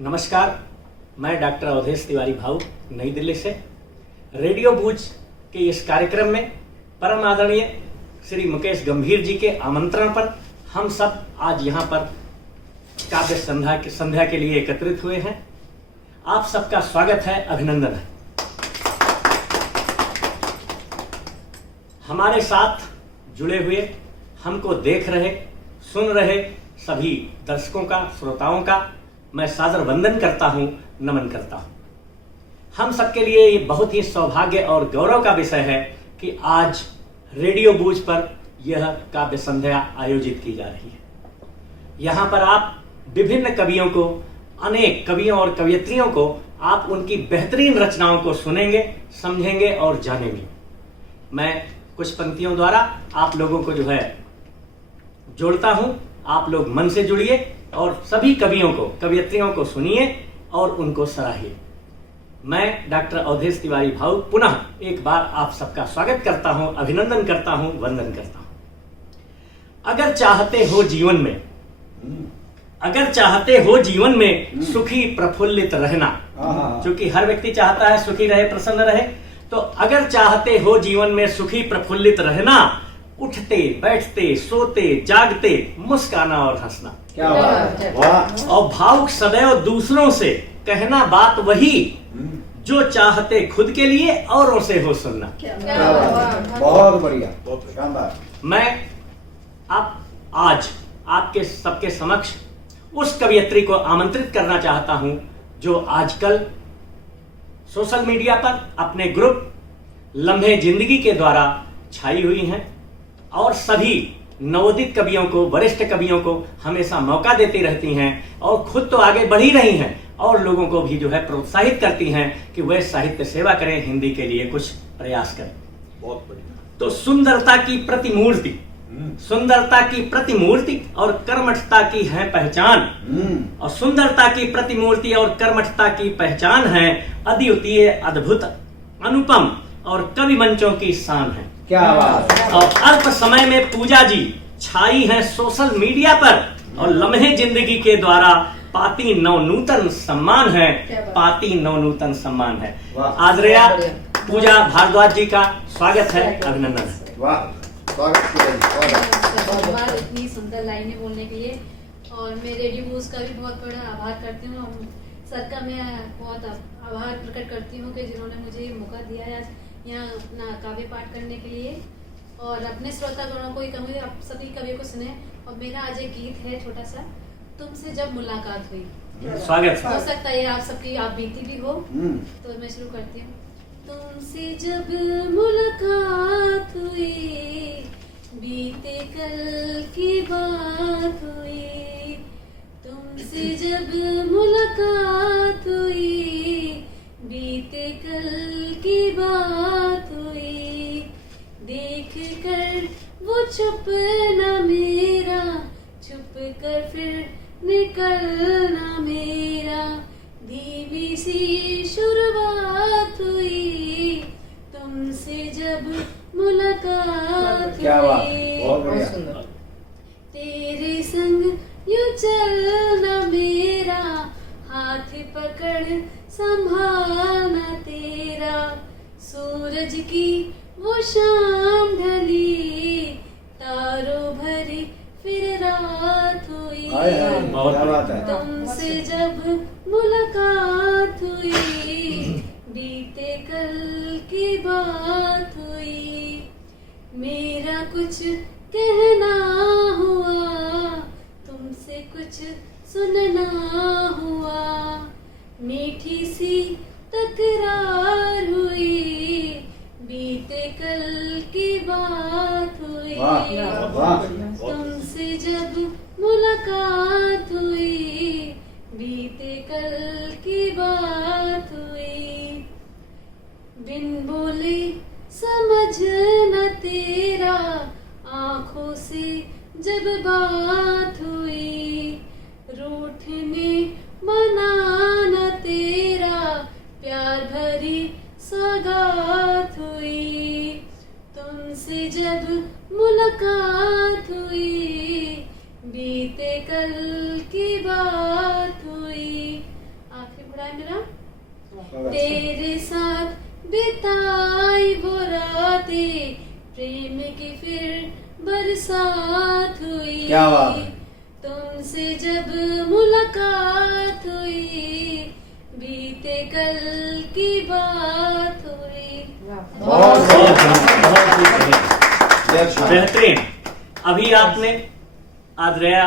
नमस्कार, मैं डॉक्टर अवधेश तिवारी भाऊ नई दिल्ली से रेडियो भूज के इस कार्यक्रम में परम आदरणीय श्री मुकेश गंभीर जी के आमंत्रण पर हम सब आज यहाँ पर काव्य संध्या के लिए एकत्रित हुए हैं। आप सबका स्वागत है, अभिनंदन है। हमारे साथ जुड़े हुए, हमको देख रहे, सुन रहे सभी दर्शकों का, श्रोताओं का मैं सादर वंदन करता हूं, नमन करता हूं। हम सबके लिए ये बहुत ही सौभाग्य और गौरव का विषय है कि आज रेडियो बूझ पर यह काव्य संध्या आयोजित की जा रही है। यहाँ पर आप विभिन्न कवियों को, अनेक कवियों और कवयित्रियों को आप उनकी बेहतरीन रचनाओं को सुनेंगे, समझेंगे और जानेंगे। मैं कुछ पंक्तियों द्वारा आप लोगों को जो है जोड़ता हूं। आप लोग मन से जुड़िए और सभी कवियों को, कवयित्रियों को सुनिए और उनको सराहिए। मैं डॉक्टर अवधेश तिवारी भाऊ पुनः एक बार आप सबका स्वागत करता हूं, अभिनंदन करता हूं, वंदन करता हूं। अगर चाहते हो जीवन में सुखी प्रफुल्लित रहना, क्योंकि हर व्यक्ति चाहता है सुखी रहे, प्रसन्न रहे, तो अगर चाहते हो जीवन में सुखी प्रफुल्लित रहना, उठते बैठते सोते जागते मुस्काना और हंसना। क्या बात है, वाह। और भावुक सदैव दूसरों से कहना बात वही जो चाहते खुद के लिए औरों से हो सुनना। क्या बात है, बहुत बढ़िया, बहुत शानदार। मैं आज आपके सबके समक्ष उस कवयित्री को आमंत्रित करना चाहता हूं जो आजकल सोशल मीडिया पर अपने ग्रुप लम्हे जिंदगी के द्वारा छाई हुई हैं और सभी नवोदित कवियों को, वरिष्ठ कवियों को हमेशा मौका देती रहती हैं और खुद तो आगे बढ़ ही रही हैं और लोगों को भी जो है प्रोत्साहित करती हैं कि वह साहित्य सेवा करें, हिंदी के लिए कुछ प्रयास करें। बहुत बढ़िया। तो सुंदरता की प्रतिमूर्ति और कर्मठता की है पहचान, और सुंदरता की प्रतिमूर्ति और कर्मठता की पहचान है, अद्वितीय, अद्भुत, अनुपम और कवि मंचों की शान है। क्या बात है। और अल्प समय में पूजा जी छाई हैं सोशल मीडिया पर और लम्हे जिंदगी के द्वारा पाती नवनूतन सम्मान है। आदरणीय पूजा भारद्वाज जी का स्वागत है, अभिनंदन है। वाह, स्वागत धन्यवाद इतनी सुंदर लाइनें बोलने के लिए। और मैं रेडियो बूज का भी बहुत बड़ा आभार करती हूँ। सर का मैं बहुत आभार प्रकट करती हूँ कि जिन्होंने मुझे ये मौका दिया है आज यहाँ अपना काव्य पाठ करने के लिए। और अपने श्रोतागणों को ये कहूँगी आप सभी कवियों को सुने। और मेरा आज एक गीत है छोटा सा, तुमसे जब मुलाकात हुई। स्वागत हो सकता है आप सबकी आप बीती भी हो, तो मैं शुरू करती हूँ। तुमसे जब मुलाकात हुई, बीते कल की बात हुई। तुमसे जब मुलाकात हुई, बीते कल की बात हुई। देख कर वो छुपना मेरा, छुप कर फिर निकलना मेरा। धीमी सी शुरुआत हुई, तुमसे जब मुलाकात हुई। बहुत बढ़िया। तेरे संग यूं चलना मेरा, हाथ पकड़ संभालना तेरा। सूरज की वो शाम ढली, तारों भरी फिर रात हुई। क्या बात है। तुमसे जब मुलाकात हुई, बीते कल की बात हुई। मेरा कुछ कहना हुआ, तुमसे कुछ सुनना हुआ। मीठी सी तकरार हुई, बीते कल की बात हुई। तुमसे जब मुलाकात हुई, बीते कल की बात हुई। बिन बोले समझ न तेरा, आंखों से जब बात हुई। रूठने मना न तेरा, प्यार भरी सौगात हुई। तुमसे जब मुलाकात हुई, बीते कल की बात हुई। है मेरा। तेरे साथ बिताई वो रातें, प्रेम की फिर बरसात हुई। क्या बात है। तुमसे जब मुलाकात हुई, बीते कल की बात हुई। बहुत बेहतरीन। अभी आपने आदरणीय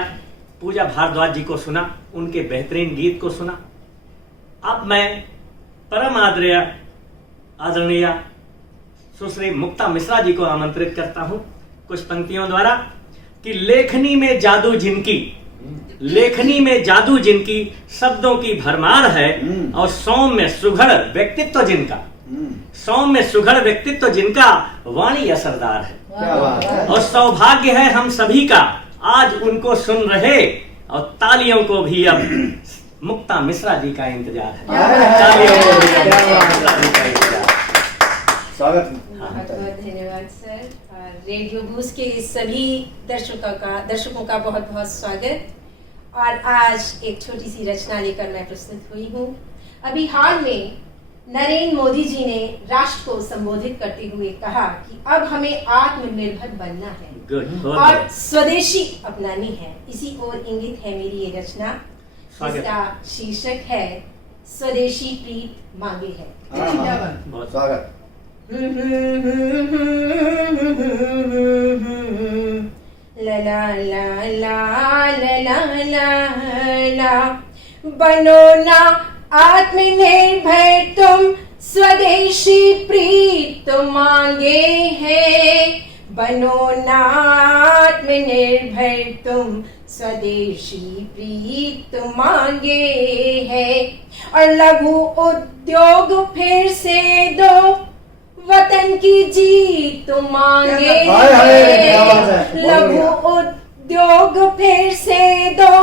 पूजा भारद्वाज जी को सुना, उनके बेहतरीन गीत को सुना। अब मैं परम आदरणीय सुश्री मुक्ता मिश्रा जी को आमंत्रित करता हूं कुछ पंक्तियों द्वारा कि लेखनी में जादू जिनकी शब्दों की भरमार है, और सौम्य सुघड़ व्यक्तित्व जिनका वाणी असरदार है। क्या बात है। और सौभाग्य है हम सभी का आज उनको सुन रहे, और तालियों को भी अब मुक्ता मिश्रा जी का इंतजार है। तालियों को भी अब मिश्रा जी का इंतजार। स्वागत। बहुत बहुत धन्यवाद सर। और रेडियो बूस के सभी दर्शकों का बहुत बहुत स्वागत। और आज एक छोटी सी रचना लेकर मैं प्रस्तुत हुई हूँ। अभी हाल में नरेंद्र मोदी जी ने राष्ट्र को संबोधित करते हुए कहा कि अब हमें आत्मनिर्भर बनना है Good. और स्वदेशी अपनानी है। इसी ओर इंगित है मेरी ये रचना, जिसका शीर्षक है स्वदेशी प्रीत मांगे है। बहुत स्वागत। ला ला ला ला ला ला ला, बनो ना आत्मनिर्भर तुम, स्वदेशी प्रीत मांगे है। बनो ना आत्मनिर्भर तुम, स्वदेशी प्रीत मांगे है। और लघु उद्योग फिर से दो, वतन की जीत मांगे है। लघु उद्योग फिर से दो,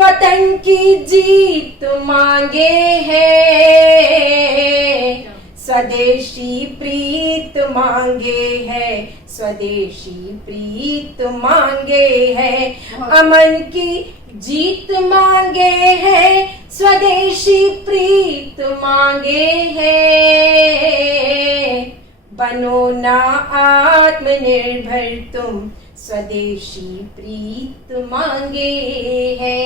वतन की जीत मांगे है। स्वदेशी प्रीत मांगे है, स्वदेशी प्रीत मांगे है। अमन की जीत मांगे है, स्वदेशी प्रीत मांगे है। बनो ना आत्मनिर्भर तुम, स्वदेशी प्रीत मांगे है।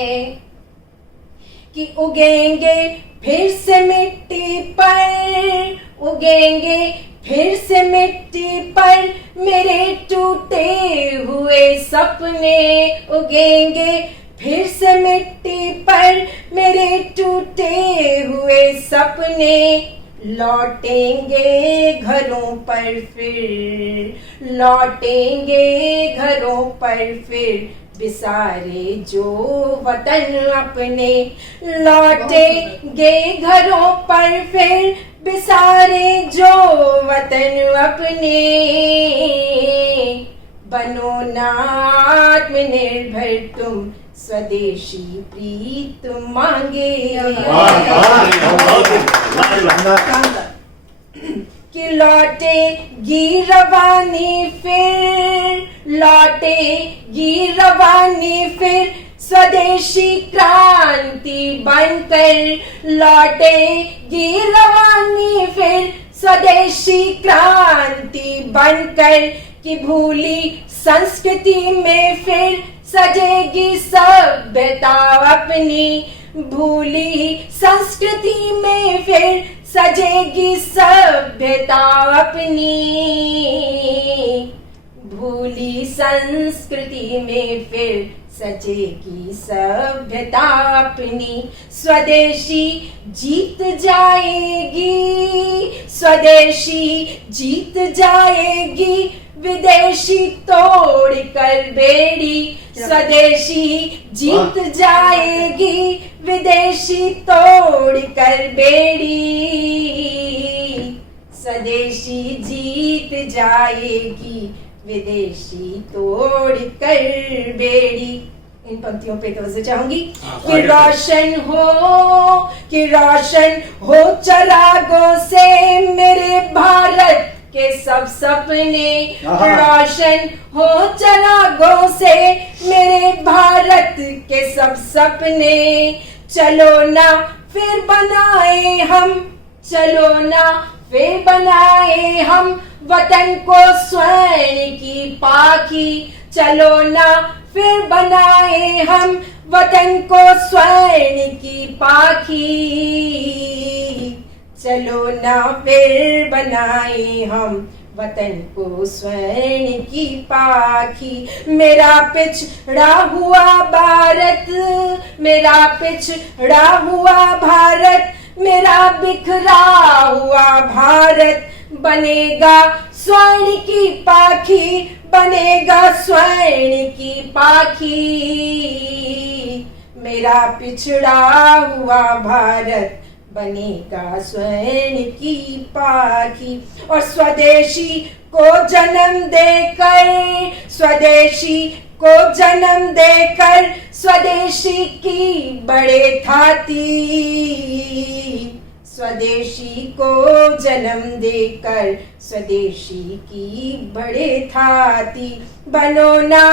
कि उगेंगे फिर से मिट्टी पर, उगेंगे फिर से मिट्टी पर मेरे टूटे हुए सपने। उगेंगे फिर से मिट्टी पर मेरे टूटे हुए सपने। लौटेंगे घरों पर फिर, लौटेंगे घरों पर फिर, बिसारे जो वतन अपने। लौटेंगे घरों पर फिर, बिसारे जो वतन अपने। बनो ना आत्मनिर्भर तुम, स्वदेशी प्रीत मांगे। कि लौटेगी रवानी फिर, लौटेगी रवानी फिर, स्वदेशी क्रांति बनकर। लौटेगी रवानी फिर, स्वदेशी क्रांति बनकर। कि भूली संस्कृति में फिर सजेगी सभ्यता अपनी। भूली संस्कृति में फिर सजेगी सभ्यता अपनी। भूली संस्कृति में फिर सजेगी सभ्यता अपनी। स्वदेशी जीत जाएगी, स्वदेशी जीत जाएगी, विदेशी तोड़ कर बेड़ी। स्वदेशी जीत जाएगी, विदेशी तोड़ कर बेड़ी। स्वदेशी जीत जाएगी, विदेशी तोड़ कर बेड़ी। इन पंक्तियों पे तवज्जो चाहूंगी। कि रोशन हो चिरागों से मेरे भारत के सब सपने। रोशन हो चिरागों से मेरे भारत के सब सपने। चलो ना फिर बनाए हम, चलो ना फिर बनाए हम वतन को स्वर्ण की पाखी, चलो ना फिर बनाए हम वतन को स्वर्ण की पाखी, चलो ना फिर बनाए हम वतन को स्वर्ण की पाखी। मेरा पिछड़ा हुआ भारत, मेरा पिछड़ा हुआ भारत, मेरा बिखरा हुआ भारत बनेगा स्वर्ण की पाखी, बनेगा स्वर्ण की पाखी। मेरा पिछड़ा हुआ भारत बनेगा स्वर्ण की पाखी। और स्वदेशी को जन्म देकर, स्वदेशी को जन्म देकर स्वदेशी की बड़े थाती, स्वदेशी को जन्म देकर स्वदेशी की बड़े थाती। बनो ना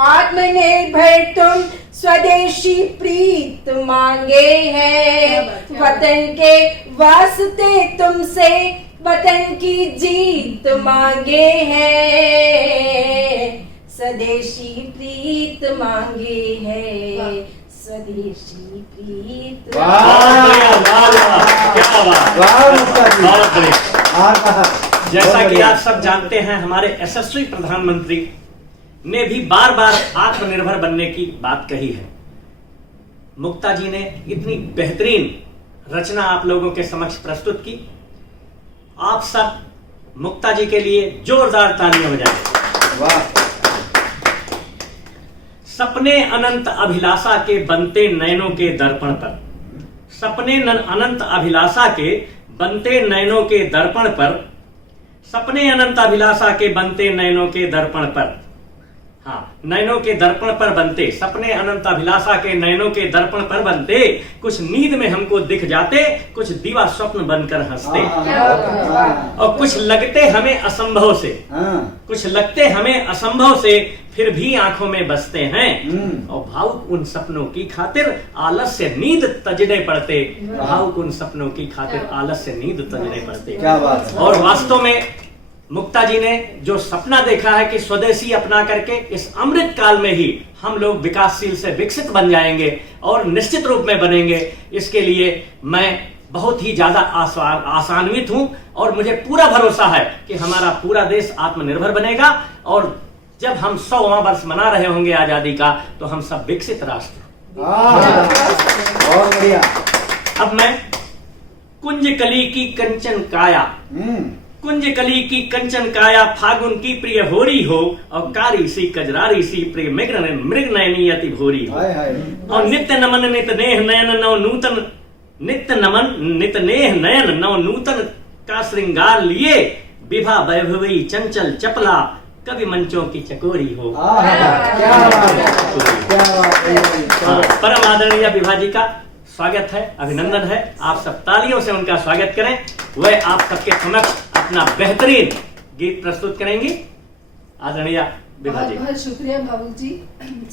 आत्मनिर्भर तुम, स्वदेशी प्रीत मांगे हैं, वतन के वास्ते तुमसे वतन की जीत मांगे हैं, स्वदेशी प्रीत मांगे हैं, स्वदेशी प्रीत। बहुत बढ़िया। जैसा कि आप सब जानते हैं, हमारे यशस्वी प्रधानमंत्री ने भी बार बार आत्मनिर्भर बनने की बात कही है। मुक्ता जी ने इतनी बेहतरीन रचना आप लोगों के समक्ष प्रस्तुत की। आप सब मुक्ता जी के लिए जोरदार तालियां बजाएं। सपने अनंत अभिलाषा के बनते नयनों के दर्पण पर, सपने अनंत अभिलाषा के बनते नयनों के दर्पण पर, सपने अनंत अभिलाषा के बनते नयनों के दर्पण पर, हाँ, नयनों के दर्पण पर बनते, सपने अनंत अभिलाषा के नयनों के दर्पण पर बनते, कुछ नींद में हमको दिख जाते, कुछ दीवा स्वप्न बनकर हंसते, और कुछ लगते हमें असंभव से, कुछ लगते हमें असंभव से, फिर भी आंखों में बसते हैं, और भावुक उन सपनों की खातिर आलस्य नींद तजने पड़ते, भावुक उन सपनों की खातिर आलस्य नींद तजने पड़ते। क्या बात है। और वास्तव में मुक्ता जी ने जो सपना देखा है कि स्वदेशी अपना करके इस अमृत काल में ही हम लोग विकासशील से विकसित बन जाएंगे और निश्चित रूप में बनेंगे, इसके लिए मैं बहुत ही ज्यादा आशान्वित हूं और मुझे पूरा भरोसा है कि हमारा पूरा देश आत्मनिर्भर बनेगा, और जब हम 100वां वर्ष मना रहे होंगे आजादी का, तो हम सब विकसित राष्ट्र। बहुत बढ़िया। अब मैं कुंज कली की कंचन काया, कुंज कली की कंचन काया, फागुन की प्रिय होरी हो, और कारी सी कजरारी सी प्रिय मृग नयनी अति भोरी हो, और नित्य नमन नित नेह नयन नव नूतन, नित्य नमन नित नेह नयन नव नूतन का श्रृंगार लिए, विभा वैभवी चंचल चपला कवि मंचों की चकोरी हो। परम आदरणीय विभा जी का स्वागत है, अभिनंदन है। आप सब तालियों से उनका स्वागत करें। वह आप सबके समक्ष अपना बेहतरीन गीत प्रस्तुत करेंगी। आदरणीय विभा जी, बहुत शुक्रिया भावुक जी,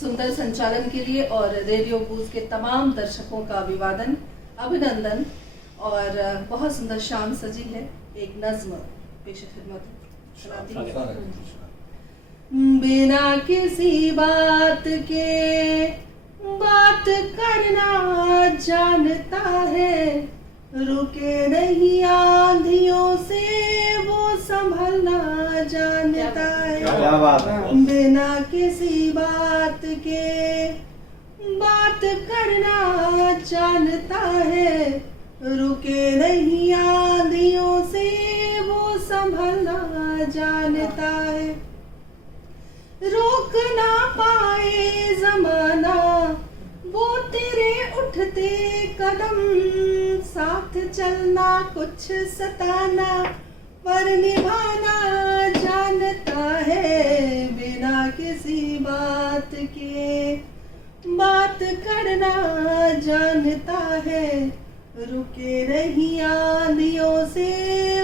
सुंदर संचालन के लिए, और रेडियो बूथ के तमाम दर्शकों का अभिवादन, अभिनंदन, और बहुत सुंदर शाम सजी है। एक नज्म पेश खिदमत सुनाती हूं। बिना किसी बात के बात करना जानता है, रुके नहीं आंधियों से वो संभलना जानता है। क्या बात है। बिना किसी बात के बात करना जानता है, रुके नहीं आंधियों से वो संभलना जानता है। रोक ना पाए जमाना वो तेरे उठते कदम, साथ चलना कुछ सताना पर निभाना जानता है। बिना किसी बात के बात करना जानता है, रुके नहीं आंधियों से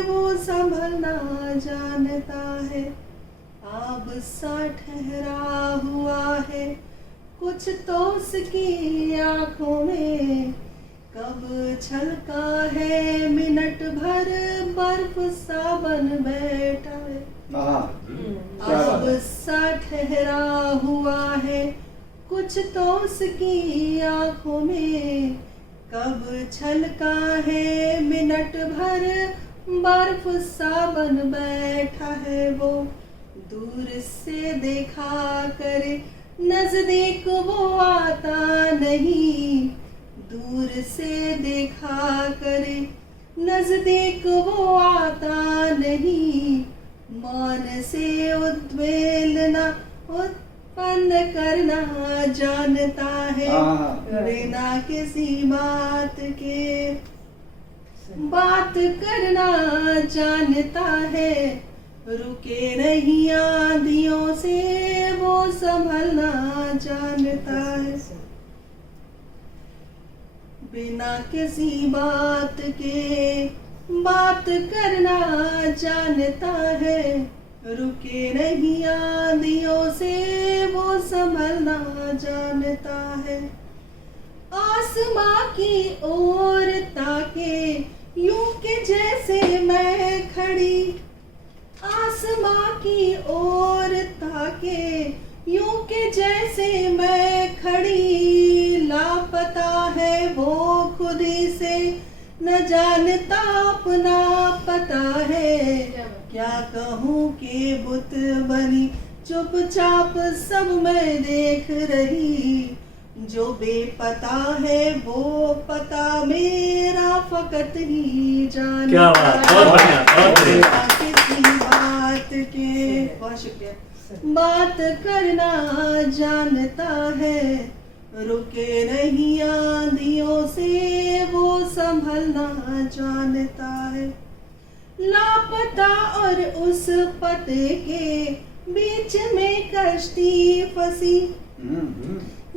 वो संभलना जानता है। आब सा ठहरा हुआ है कुछ तो उसकी आंखों में कब छलका है, मिनट भर बर्फ सा बन बैठा है, अब सा ठहरा हुआ है, कुछ तो उसकी आंखों में कब छलका है, मिनट भर बर्फ सा बन बैठा है। वो दूर से देखा करे, नजदीक वो आता नहीं, दूर से देखा करे, नजदीक वो आता नहीं, मौन से उद्वेलना उत्पन्न करना जानता है, बिना किसी बात के बात करना जानता है, रुके नहीं आंधियों से वो संभलना जानता है, बिना किसी बात के बात करना जानता है, रुके नहीं आंधियों से वो संभलना जानता है। आसमां की ओर ताके यूं के जैसे मैं खड़ी, आसमां की ओर ताके यूं के जैसे मैं खड़ी, लापता है वो खुद ही से न जानता अपना पता है, क्या कहूँ के बुत बनी चुपचाप सब मैं देख रही, जो बेपता है वो पता मेरा फकत ही जानता। क्या बात, बहुत बढ़िया, बहुत बढ़िया। किसी बात के बहुत शुक्रिया बात करना जानता है, रुके नहीं आंधियों से वो संभलना जानता है, लापता और उस पते के बीच में कश्ती फंसी,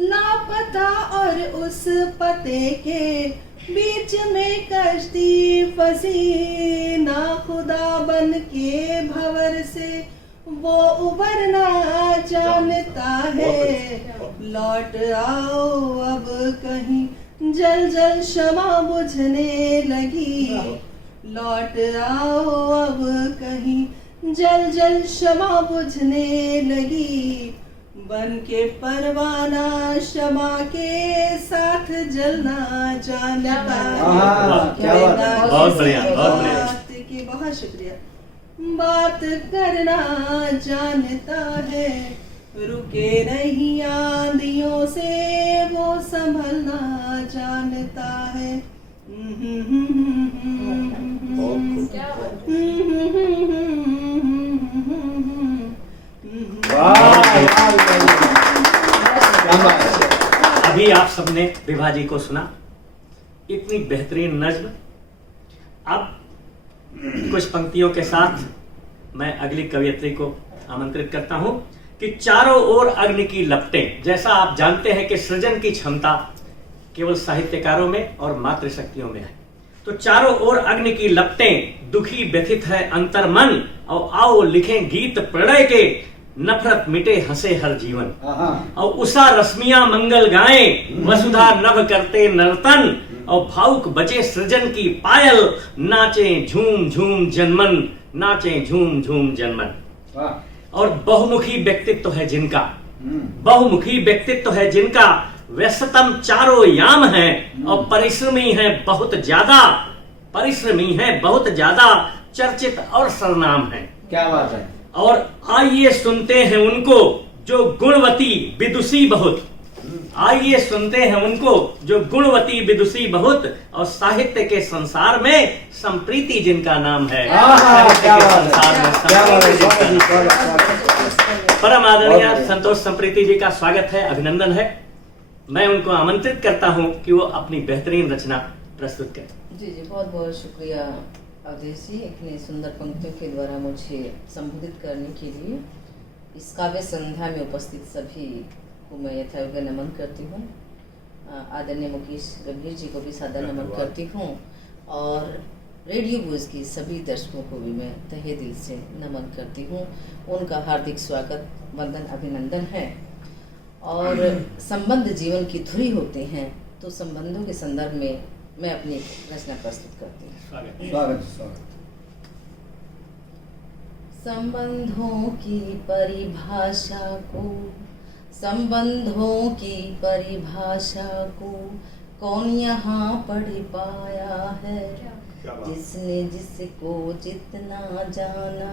लापता और उस पते के बीच में कश्ती फंसी, ना खुदा बन के भंवर से वो उबरना जानता है, लौट आओ अब कहीं जल जल शमा बुझने लगी, लौट आओ अब कहीं जल जल शमा बुझने लगी, बन के परवाना शमा के साथ जलना जानता है। क्या बात है, बहुत बढ़िया, बहुत बढ़िया। बात की बहुत शुक्रिया बात करना जानता है, रुके नहीं आंधियों से वो संभलना जानता है। अभी आप सबने विभा जी को सुना, इतनी बेहतरीन नज्म। अब कुछ पंक्तियों के साथ मैं अगली कवयित्री को आमंत्रित करता हूं कि चारों ओर अग्नि की लपटें। जैसा आप जानते हैं कि सृजन की क्षमता केवल साहित्यकारों में और मातृशक्तियों में है, तो चारों ओर अग्नि की लपटें, दुखी व्यथित है अंतर मन, और आओ लिखें गीत प्रणय के, नफरत मिटे हंसे हर जीवन, और उषा रश्मियां मंगल गाएं, वसुधा नभ करते नर्तन, और भावुक बजे सृजन की पायल, नाचे झूम झूम जनमन, नाचे झूम झूम जनमन। और बहुमुखी व्यक्तित्व है जिनका, बहुमुखी व्यक्तित्व है जिनका, व्यस्तम चारों याम है, और परिश्रमी है बहुत ज्यादा, परिश्रमी है बहुत ज्यादा, चर्चित और सरनाम है। क्या बात है। और आइए सुनते हैं उनको जो गुणवती विदुषी बहुत, आइए सुनते हैं उनको जो गुणवती विदुषी बहुत, और साहित्य के संसार में संप्रीति जिनका नाम है, साहित्य के संसार में संप्रीति जिनका नाम है। परम आदरणीय संतोष संप्रीति जी का स्वागत है, अभिनंदन है। मैं उनको आमंत्रित करता हूं कि वो अपनी बेहतरीन रचना प्रस्तुत करें। जी बहुत बहुत शुक्रिया अवधेश जी, इतनी सुंदर पंक्तियों के द्वारा मुझे संबोधित करने के लिए। इस काव्य संध्या में उपस्थित सभी को मैं यथायोग्य नमन करती हूँ। आदरणीय मुकेश गंभीर जी को भी सादर नमन करती हूँ, और रेडियो बूज की सभी दर्शकों को भी मैं तहे दिल से नमन करती हूँ। उनका हार्दिक स्वागत, वंदन, अभिनंदन है। और संबंध जीवन की धुरी होते हैं, तो संबंधों के संदर्भ में मैं अपनी रचना प्रस्तुत करती हूँ। स्वागत स्वागत। संबंधों की परिभाषा को, संबंधों की परिभाषा को कौन यहाँ पढ़ पाया है? जिसने जिसको जितना जाना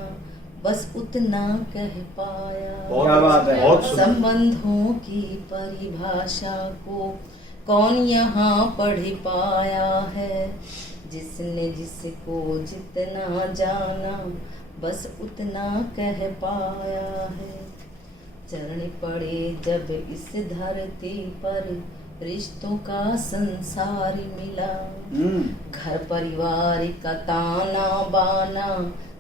बस उतना कह पाया। क्या बात है, बहुत सुंदर। संबंधों की परिभाषा को कौन यहाँ पढ़ पाया है? जिसने जिसको जितना जाना बस उतना कह पाया है। चरण पड़े जब इस धरती पर रिश्तों का संसार मिला, घर परिवार का ताना बाना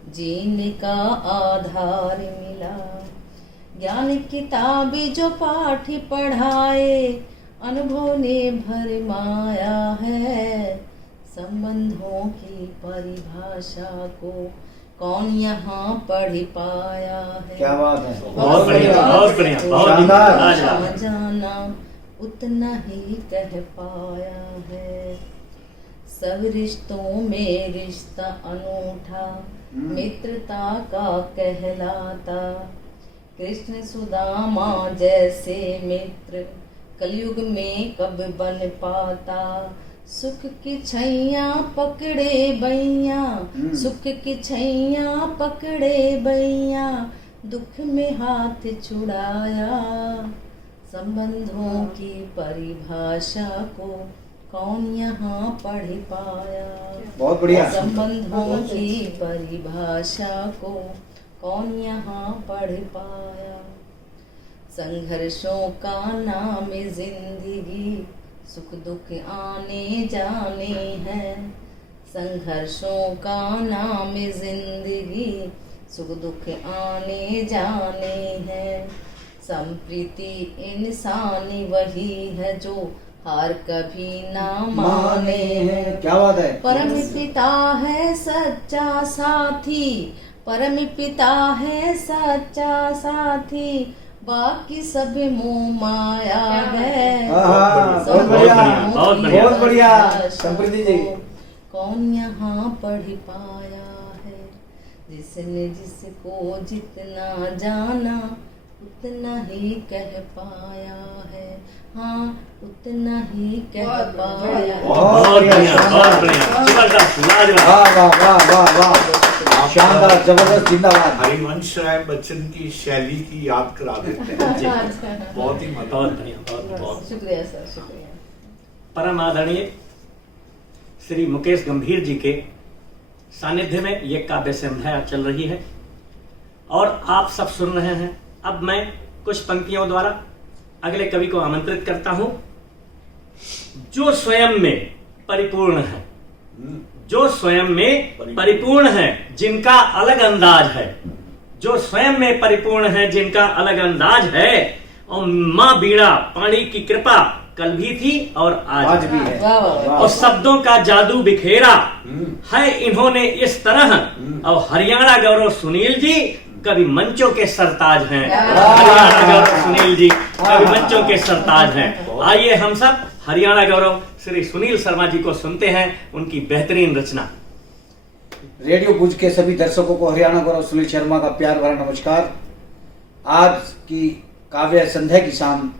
जीने का आधार मिला। ज्ञान किताबें जो पाठ पढ़ाए अनुभव ने भरमाया है। संबंधों की परिभाषा को कौन यहाँ पढ़ पाया है? क्या बात है, बहुत बढ़िया, बहुत बढ़िया, बहुत शानदार। लाजवाब। जाना उतना ही कह पाया है। सब रिश्तों में रिश्ता अनूठा मित्रता का कहलाता। कृष्ण सुदामा जैसे मित्र कलयुग में कब बन पाता। सुख की छैया पकड़े बैया, सुख की छैया पकड़े बैया, दुख में हाथ छुड़ाया। संबंधों की परिभाषा को कौन यहाँ पढ़ पाया? बहुत बढ़िया। संबंधों की परिभाषा को कौन यहाँ पढ़ पाया? संघर्षों का नाम जिंदगी, सुख दुख आने जाने हैं। संघर्षों का नाम जिंदगी, सुख दुख आने जाने हैं। संप्रीति इंसानी वही है जो हार कभी ना माने हैं। क्या बात है। परम पिता है सच्चा साथी, परम पिता है सच्चा साथी, बाकी सब मोह माया है। बहुत बढ़िया, बहुत बढ़िया। बहुत बढ़िया। संप्रीति जी, कौन यहाँ पढ़ पाया है? जिसने जिसको जितना जाना उतना ही कह पाया है। हाँ, उतना ही कह पाया। बहुत बढ़िया, बहुत बढ़िया, जबरदस्त, लाजवाब। वाह वाह वाह वाह वाह, शानदार, जबरदस्त, जिंदाबाद। हरिवंश राय बच्चन की शैली की याद करा देते हैं। बहुत ही मजा। बहुत बढ़िया, बहुत बहुत। शुक्रिया सर, शुक्रिया। परम आदरणीय श्री मुकेश गंभीर जी के सानिध्य में ये काव्य संध्या चल रही है और आप सब सुन रहे हैं। अब मैं कुछ पंक्तियों द्वारा अगले कवि को आमंत्रित करता हूं, जो स्वयं में परिपूर्ण है, जो स्वयं में परिपूर्ण है, जिनका अलग अंदाज है, जो स्वयं में परिपूर्ण है, जिनका अलग अंदाज है। और माँ बीड़ा पाणी की कृपा कल भी थी और आज भी है। और शब्दों का जादू बिखेरा है इन्होंने इस तरह। और हरियाणा गौरव सुनील जी कभी मंचों के सरताज हैं। हरियाणा गौरव सुनील जी कभी मंचों के सरताज हैं। आइए हम सब हरियाणा गौरव श्री सुनील शर्मा जी को सुनते हैं, उनकी बेहतरीन रचना। रेडियो भुज के सभी दर्शकों को हरियाणा गौरव सुनील शर्मा का प्यार भरा नमस्कार। आज की काव्य संध्या की शाम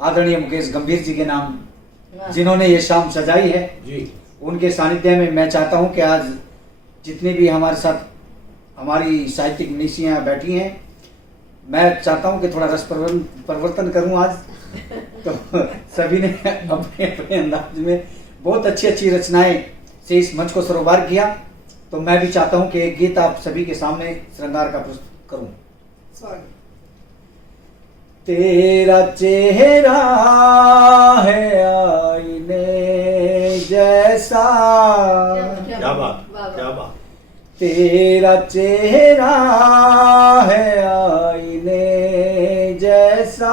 आदरणीय मुकेश गंभीर जी के नाम, जिन्होंने ये शाम सजाई है जी, उनके सानिध्य में मैं चाहता हूं कि आज जितने भी हमारे साथ हमारी साहित्यिक मनीषियाँ बैठी हैं, मैं चाहता हूं कि थोड़ा रस परिवर्तन करूं आज। तो सभी ने अपने अपने अंदाज में बहुत अच्छी अच्छी रचनाएं से इस मंच को सरोबार किया। तो मैं भी चाहता हूं कि एक गीत आप सभी के सामने श्रृंगार का प्रस्तुत करूं। स्वागत। तेरा चेहरा है आईने जैसा, क्या बात, क्या बात। तेरा चेहरा है आईने जैसा,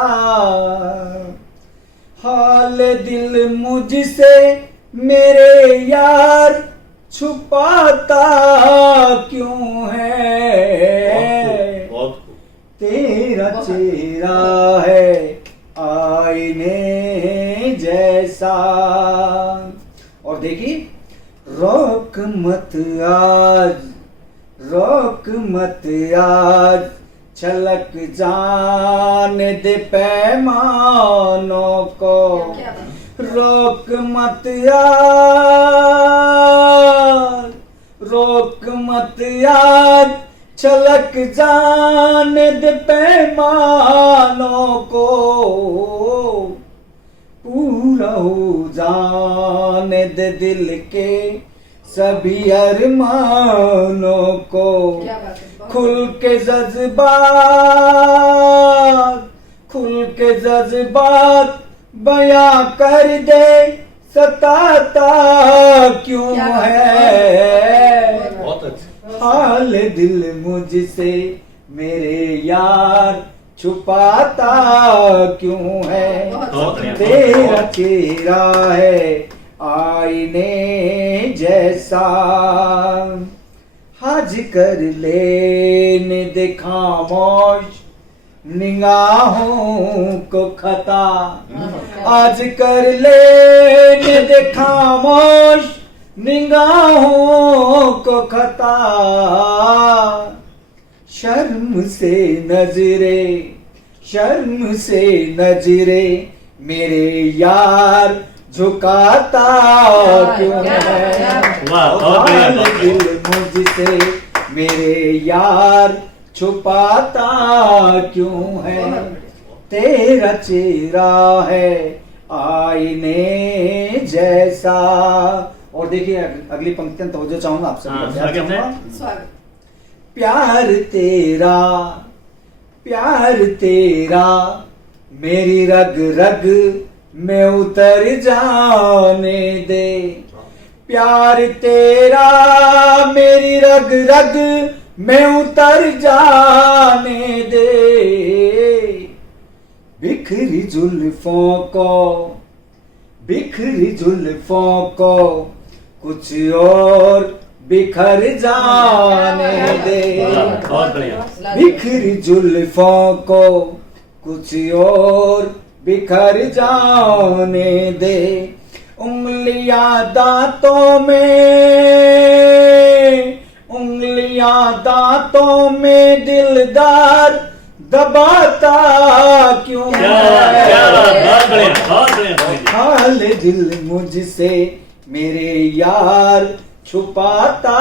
हाल दिल मुझसे मेरे यार छुपाता क्यों है? बहुत खूब। तेरा चेहरा है जैसा। और देखिए, रोक मत आज, रोक मत आज, छलक जाने दे पैमानों को। क्या बात है। रोक मत आज, रोक मत आज, छलक जाने दे पैमानों को। पूरा हो जाने दे दिल के सभी अरमानों को। क्या बात है, बहुत खुल के जज्बात, खुल के जज्बात बयां कर दे, सताता क्यों क्या बात है। बहुत अच्छा। हाल दिल मुझसे मेरे यार छुपाता क्यों है। बहुत बढ़िया। तेरा चेहरा है आईने जैसा, हज कर लेने दे खामोश निगाहों को खता। आज कर लेने दे खामोश निगाहों को खता। शर्म से नजरे, शर्म से नजरे मेरे यार झुकाता क्यों है। वाह, बहुत बढ़िया, हाल बहुत दिल मुझसे मेरे यार छुपाता क्यों है। तेरा चेहरा है आईने जैसा। और देखिए अगली पंक्तियां तवज्जो चाहूंगा आपसे। हाँ, स्वागत है। स्वागत। प्यार तेरा, प्यार तेरा मेरी रग रग में उतर जाने दे। प्यार तेरा मेरी रग रग में उतर जाने दे। बिखरी जुल्फों को, बिखरी जुल्फों को कुछ और बिखर जाने दे। बहुत बढ़िया। बिखरी जुल्फों को कुछ और बिखर जाने दे। उंगलियां दांतों में, उंगलियां दांतों में दिलदार दबाता क्यों क्या है। बहुत बढ़िया, बहुत बढ़िया। हाल दिल मुझसे मेरे यार छुपाता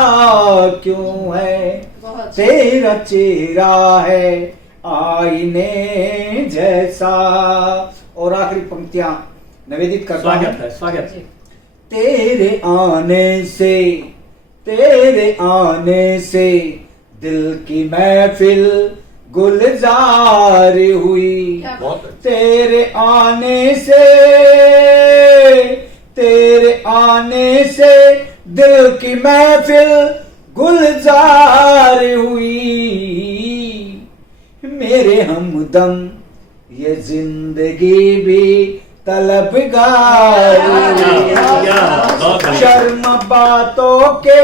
क्यों है। बहुत तेरा चेहरा है आईने जैसा। और आखिरी पंक्तियां निवेदित करता हूं। स्वागत है, स्वागत है। तेरे आने से, तेरे आने से दिल की महफिल गुलजार हुई। क्या बहुत अच्छा। तेरे आने से, तेरे आने से दिल की महफिल गुलजार हुई। मेरे हमदम ये जिंदगी भी तलबगार हुई। बहुत बढ़िया। शर्म बातों के,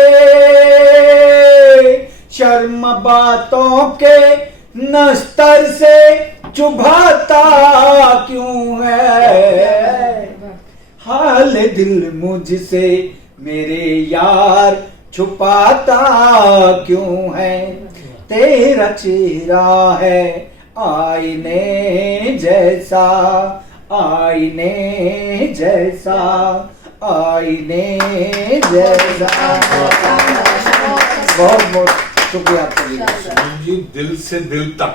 शर्म बातों के नस्तर से चुभाता क्यों है। हाल दिल मुझसे मेरे यार छुपाता क्यों है। तेरा चेहरा है आईने जैसा, आईने जैसा, आईने जैसा। बहुत बहुत शुक्रिया आपका भी। सुनील जी, दिल से दिल तक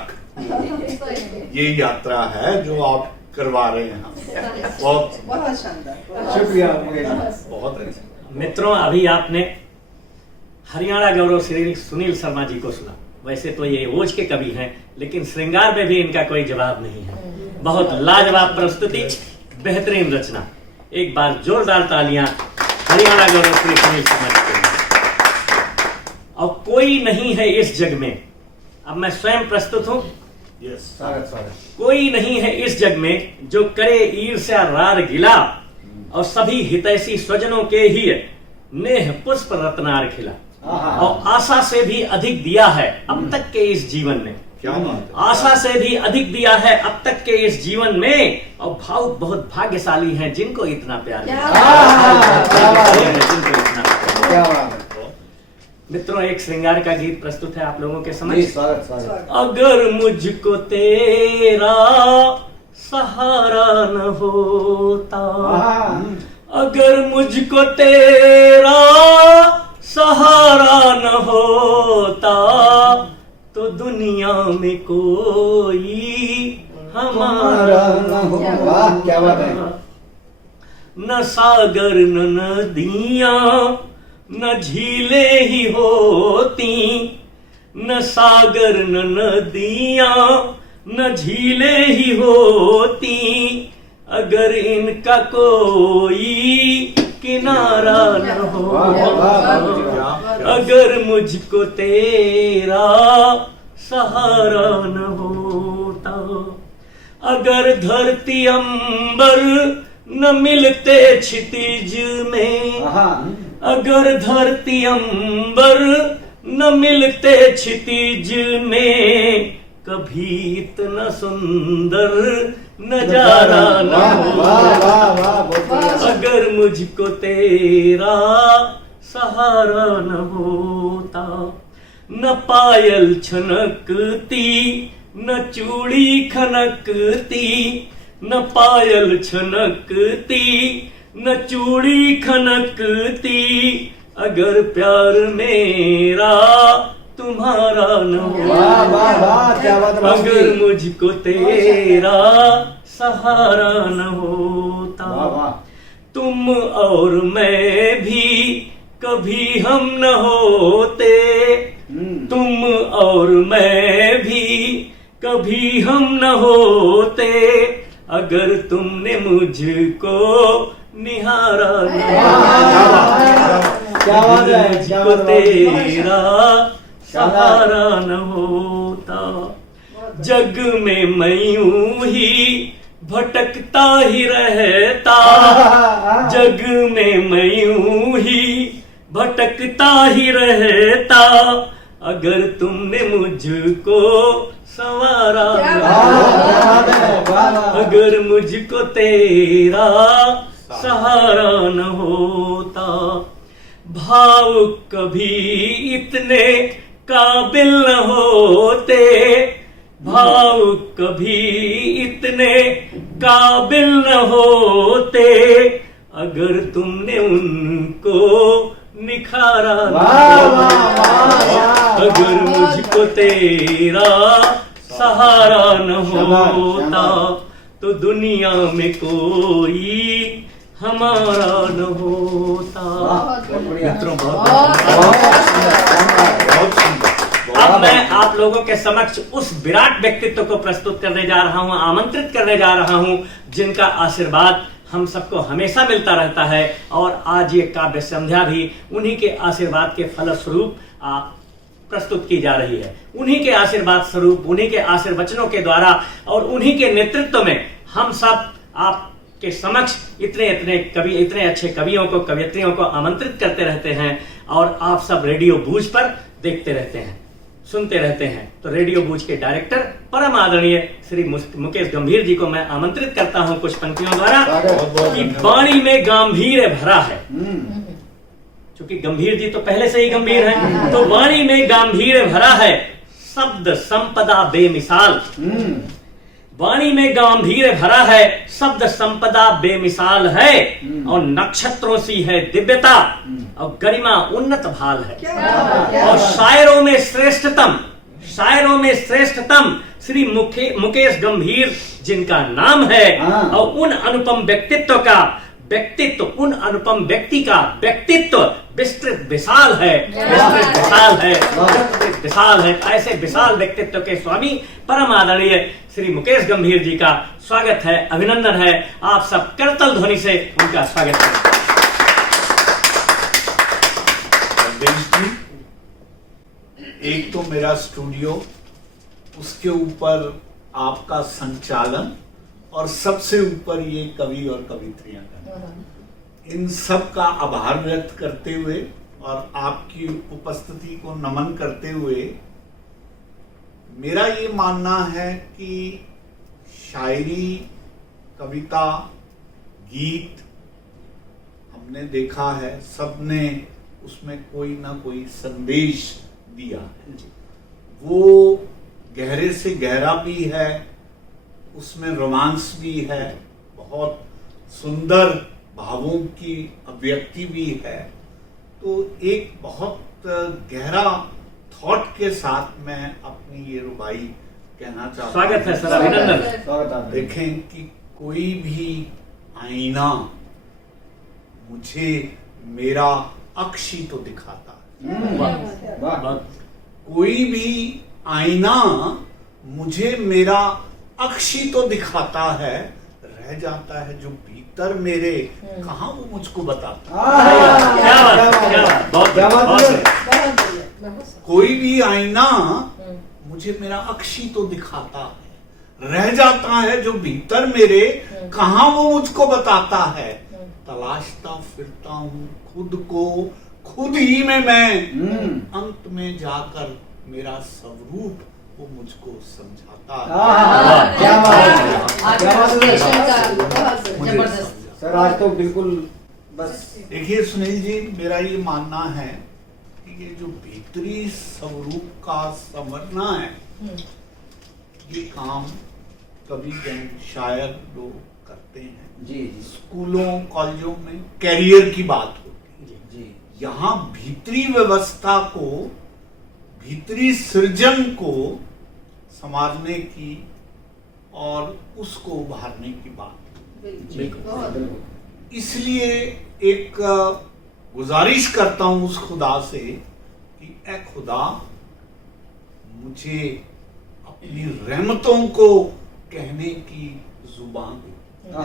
ये यात्रा है जो आप करवा रहे हैं। बहुत बहुत शानदार। शुक्रिया आपका। बहुत अच्छा। मित्रों, अभी आपने हरियाणा गौरव श्री सुनील शर्मा जी को सुना। वैसे तो ये ओज के कवि हैं, लेकिन श्रृंगार में भी इनका कोई जवाब नहीं है। बहुत लाजवाब प्रस्तुति, बेहतरीन रचना। एक बार जोरदार तालियां हरियाणा गौरव श्री सुनील शर्मा जी के लिए। और कोई नहीं है इस जग में, अब मैं स्वयं प्रस्तुत हूं। यस। स्वागत स्वागत। कोई नहीं है इस जग में जो करे ईर्ष्या रार गिला, और सभी हितैषी स्वजनों के ही नेह पुष्प रत्नार खिला। आहा। और आशा से भी अधिक दिया है अब तक के इस जीवन में। क्या बात है। आशा से भी अधिक दिया है अब तक के इस जीवन में, और भावुक बहुत भाग्यशाली हैं जिनको इतना प्यार मिला। क्या बात है। जिनको इतना प्यार। क्या बात है। मित्रों, एक श्रृंगार का गीत प्रस्तुत है आप लोगों के जी, समक्ष। स्वागत स्वागत। अगर मुझको तेरा सहारा न होता, अगर मुझको तेरा सहारा न होता, तो दुनिया में कोई हमारा न वाह, क्या बात है। होता। न सागर न नदियां न झीलें ही होती, न सागर न नदियां न झीलें ही होती, अगर इनका कोई किनारा न होता, अगर मुझको तेरा सहारा न होता, अगर धरती अंबर न मिलते क्षितिज में, अगर धरती अंबर न मिलते क्षितिज में, कभी इतना सुंदर नजारा न होता, अगर मुझको तेरा सहारा न होता, न पायल छनकती न चूड़ी खनकती, न पायल छनकती न चूड़ी खनकती, अगर प्यार मेरा तुम्हारा न होता, अगर मुझको तेरा सहारा न होता, तुम और मैं भी कभी हम न होते, तुम और मैं भी कभी हम न होते, अगर तुमने मुझको निहारा न होता, मुझको तेरा सहारा न होता, जग में मैं यूं ही भटकता ही रहता, जग में मैं यूं ही भटकता ही रहता, अगर तुमने मुझको संवारा अगर मुझको तेरा सहारा न होता, भाव कभी इतने काबिल न होते, भाव कभी इतने काबिल न होते, अगर तुमने उनको निखारा न होता, अगर मुझको तेरा सहारा न होता, तो दुनिया में कोई हमारा न होता। मित्रों अब मैं आप लोगों के समक्ष उस विराट व्यक्तित्व को प्रस्तुत करने जा रहा हूं, आमंत्रित करने जा रहा हूं, जिनका आशीर्वाद हम सबको हमेशा मिलता रहता है, और आज ये काव्य संध्या भी उन्हीं के आशीर्वाद के फलस्वरूप प्रस्तुत की जा रही है। उन्हीं के आशीर्वाद स्वरूप, उन्हीं के आशीर्वचनों के द्वारा और उन्हीं के नेतृत्व में हम सब आपके समक्ष इतने अच्छे कवियों को, कवयित्रियों को आमंत्रित करते रहते हैं, और आप सब रेडियो बूझ पर देखते रहते हैं, सुनते रहते हैं। तो रेडियो बूझ के डायरेक्टर परम आदरणीय श्री मुकेश गंभीर जी को मैं आमंत्रित करता हूं कुछ पंक्तियों द्वारा कि वाणी में गांभीर्य भरा है। क्योंकि गंभीर जी तो पहले से ही गंभीर हैं, तो वाणी में गांभीर्य भरा है, शब्द संपदा बेमिसाल। वाणी में गांभीर्य भरा है, शब्द संपदा बेमिसाल है, और नक्षत्रों सी है दिव्यता, और गरिमा उन्नत भाल है, और शायरों में श्रेष्ठतम श्री मुकेश गंभीर जिनका नाम है, और उन अनुपम उन अनुपम व्यक्ति का व्यक्तित्व विस्तृत विशाल है, विशाल है। ऐसे विशाल व्यक्तित्व के स्वामी परम आदरणीय श्री मुकेश गंभीर जी का स्वागत है, अभिनंदन है। आप सब करतल ध्वनि से उनका स्वागत करें। एक तो मेरा स्टूडियो, उसके ऊपर आपका संचालन, और सबसे ऊपर ये कवि और कवित्रियां करना, इन सब का आभार व्यक्त करते हुए और आपकी उपस्थिति को नमन करते हुए मेरा ये मानना है कि शायरी, कविता, गीत हमने देखा है, सबने उसमें कोई ना कोई संदेश दिया है। वो गहरे से गहरा भी है, उसमें रोमांस भी है, बहुत सुंदर भावों की अभिव्यक्ति भी है। तो एक बहुत गहरा थॉट के साथ मैं अपनी ये रुबाई कहना चाहता हूँ। स्वागत है सर, अभिनंदन। स्वागत है। देखें कि कोई भी आईना मुझे मेरा अक्ष ही तो दिखाता है। वाह। बहुत कोई भी आईना मुझे मेरा अक्ष ही तो दिखाता है, रह जाता है जो भीतर मेरे, कहाँ वो मुझको बताता है। क्या बात, क्या बात, बहुत क्या बात बहुत है। बहुत बढ़िया। कोई भी आईना मुझे मेरा अक्ष ही तो दिखाता है, रह जाता है जो भीतर मेरे, कहाँ वो मुझको बताता है। तलाशता फिरता हूँ खुद को, खुद ही में मैं, अंत में जाकर मेरा स्वरूप वो मुझको समझाता है। क्या बात है। आज क्या बात है। presentation का बहुत मुझे जबरदस्त। समझा। सर आज तो बिल्कुल बस देखिए सुनील जी, मेरा ये मानना है कि ये जो भीतरी स्वरूप का समझना है, ये काम कभी जन शायर लोग करते हैं। जी जी स्कूलों कॉलेजों में कैरियर की बात होती है। जी यहाँ भीतरी व्यवस्था को, भीतरी सृजन को समझने की और उसको उभारने की बात। बिल्कुल बहुत बिल्कुल। इसलिए एक गुजारिश करता हूं उस खुदा से कि ए खुदा, मुझे अपनी रहमतों को कहने की जुबान दे। है।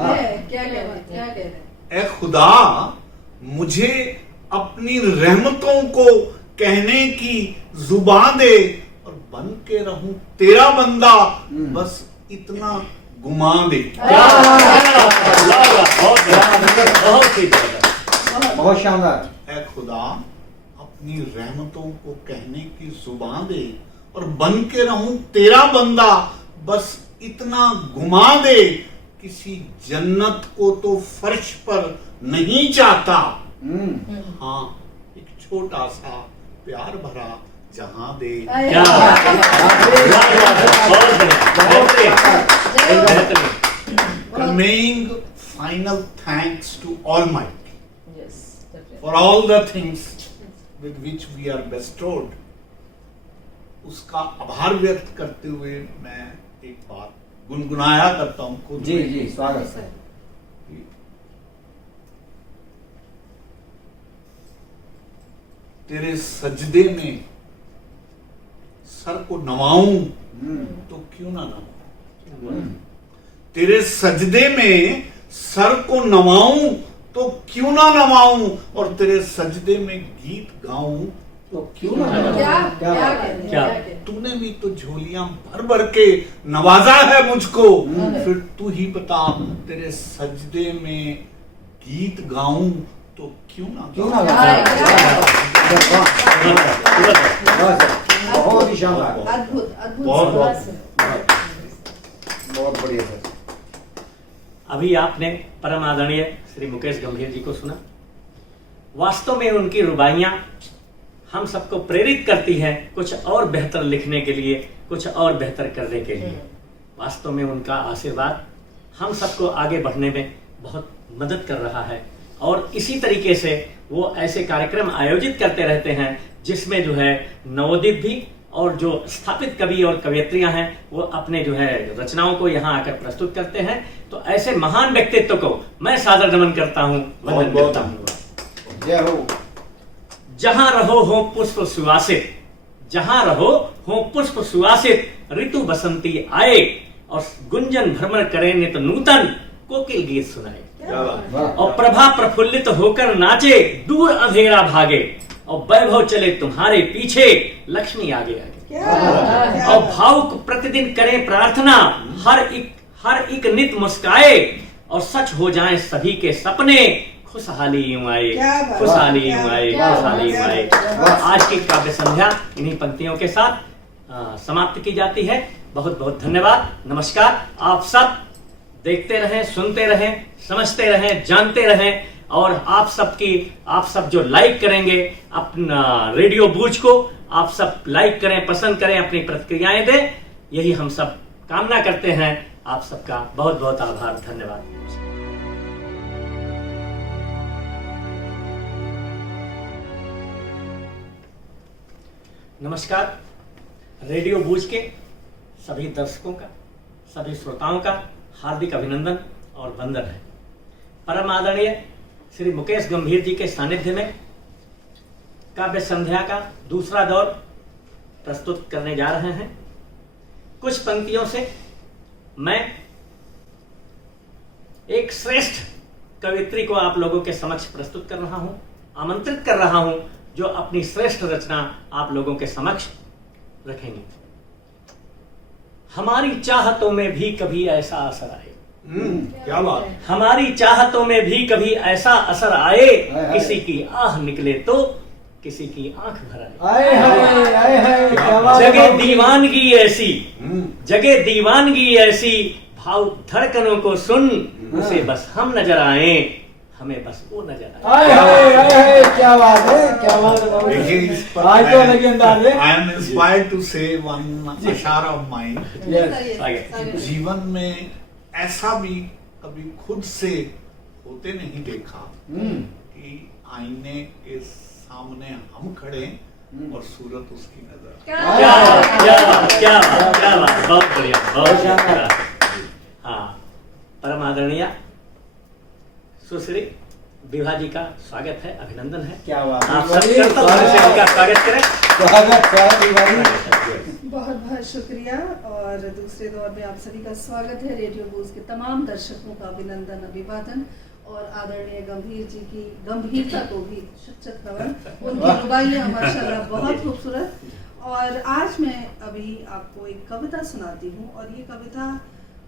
क्या कह रहे हैं, क्या कह रहे हैं। ए खुदा, मुझे अपनी रहमतों को कहने की जुबान दे और बन के रहूं तेरा बंदा, बस इतना घुमा दे। बहुत ही ज्यादा। बहुत शानदार। ऐ खुदा, अपनी रहमतों को कहने की जुबान दे और बन के रहूं तेरा बंदा, बस इतना घुमा दे। किसी जन्नत को तो फर्श पर नहीं चाहता, हाँ एक छोटा सा प्यार भरा जहां दे। क्या बात है। बहुत बढ़िया, बहुत बेहतरीन। Conveying final thanks to Almighty Yes, definitely. for all the things with which we are bestowed, उसका आभार व्यक्त करते हुए मैं एक बात गुनगुनाया करता हूँ खुद जी में। जी स्वागत है। तेरे सजदे में सर को नवाऊं तो क्यों ना नवाऊं, तेरे सजदे में सर को नवाऊं तो क्यों ना नवाऊं, और तेरे सजदे में गीत गाऊं तो क्यों ना क्या नवाऊं। क्या कह रहे हैं, क्या? क्या कह रहे हैं। तूने भी तो झोलियां भर भर के नवाजा है मुझको, फिर तू ही बता तेरे सजदे में गीत गाऊं तो क्यों ना क्यों ना बहुत ही शानदार। अद्भुत अद्भुत बहुत बहुत बहुत बढ़िया सर। अभी आपने परम आदरणीय श्री मुकेश गंभीर जी को सुना। वास्तव में उनकी रुबाइयां हम सबको प्रेरित करती हैं कुछ और बेहतर लिखने के लिए, कुछ और बेहतर करने के लिए। वास्तव में उनका आशीर्वाद हम सबको आगे बढ़ने में बहुत मदद कर रहा है, और इसी तरीके से वो ऐसे कार्यक्रम आयोजित करते रहते हैं जिसमें जो है नवोदित भी और जो स्थापित कवि और कवयित्रियां हैं वो अपने जो है रचनाओं को यहाँ आकर प्रस्तुत करते हैं। तो ऐसे महान व्यक्तित्व को मैं सादर नमन करता हूँ, वंदन बहुत करता हूँ। जय हो। जहां रहो हो पुष्प सुवासित, जहां रहो हो पुष्प सुवासित, ऋतु बसंती आए और गुंजन भ्रमर करे नित नूतन, कोकिल गीत सुनाए वाह। और प्रभा प्रफुल्लित होकर नाचे, दूर अंधेरा भागे और वैभव चले तुम्हारे पीछे, लक्ष्मी आगे आगे। और भावुक प्रतिदिन करें प्रार्थना, हर एक नित मुस्काए और सच हो जाएं सभी के सपने, खुशहाली यूं आए, खुशहाली यूं आए, खुशहाली यूं आए। और आज की काव्य संध्या इन्हीं पंक्तियों के साथ समाप्त की जाती है। बहुत बहुत धन्यवाद, नमस्कार। आप सब देखते रहें, सुनते रहें, समझते रहें, जानते रहें, और आप सब जो लाइक करेंगे अपना रेडियो बूझ को, आप सब लाइक करें, पसंद करें, अपनी प्रतिक्रियाएं दें, यही हम सब कामना करते हैं। आप सबका बहुत बहुत आभार, धन्यवाद। नमस्कार। रेडियो बूझ के सभी दर्शकों का, सभी श्रोताओं का हार्दिक अभिनंदन और वंदन है। परम आदरणीय श्री मुकेश गंभीर जी के सानिध्य में काव्य संध्या का दूसरा दौर प्रस्तुत करने जा रहे हैं। कुछ पंक्तियों से मैं एक श्रेष्ठ कवित्री को आप लोगों के समक्ष प्रस्तुत कर रहा हूं, आमंत्रित कर रहा हूं, जो अपनी श्रेष्ठ रचना आप लोगों के समक्ष रखेंगे। हमारी चाहतों में भी कभी ऐसा असर आए, क्या बात। हमारी चाहतों में भी कभी ऐसा असर आए, किसी की आह निकले तो किसी की आंख भर आए। जगे दीवानगी ऐसी, जगे दीवानगी ऐसी, भाव धड़कनों को सुन, उसे बस हम नजर आए, हमें बस वो नजर आए। क्या बात है, क्या बात है। देखिए, इस पर आज तो लेजेंडर है। I am inspired to say one अशार of mine। जीवन में ऐसा भी कभी खुद से होते नहीं देखा कि आईने के सामने हम खड़े और सूरत उसकी नजर। क्या बात, बहुत बढ़िया, बहुत बढ़िया। हाँ, परम आदरणीय सुश्री विभा जी का स्वागत है, अभिनंदन है। क्या बात है। आप सब से उनका स्वागत करें। बहुत बहुत शुक्रिया। और दूसरे दौर में आप सभी का स्वागत है। रेडियो बूझ के तमाम दर्शकों का अभिनंदन, अभिवादन, और आदरणीय गंभीर जी की गंभीरता को भी शत नमन। उनकी रुबाइयाँ माशाल्लाह बहुत खूबसूरत। और आज मैं अभी आपको एक कविता सुनाती हूँ, और ये कविता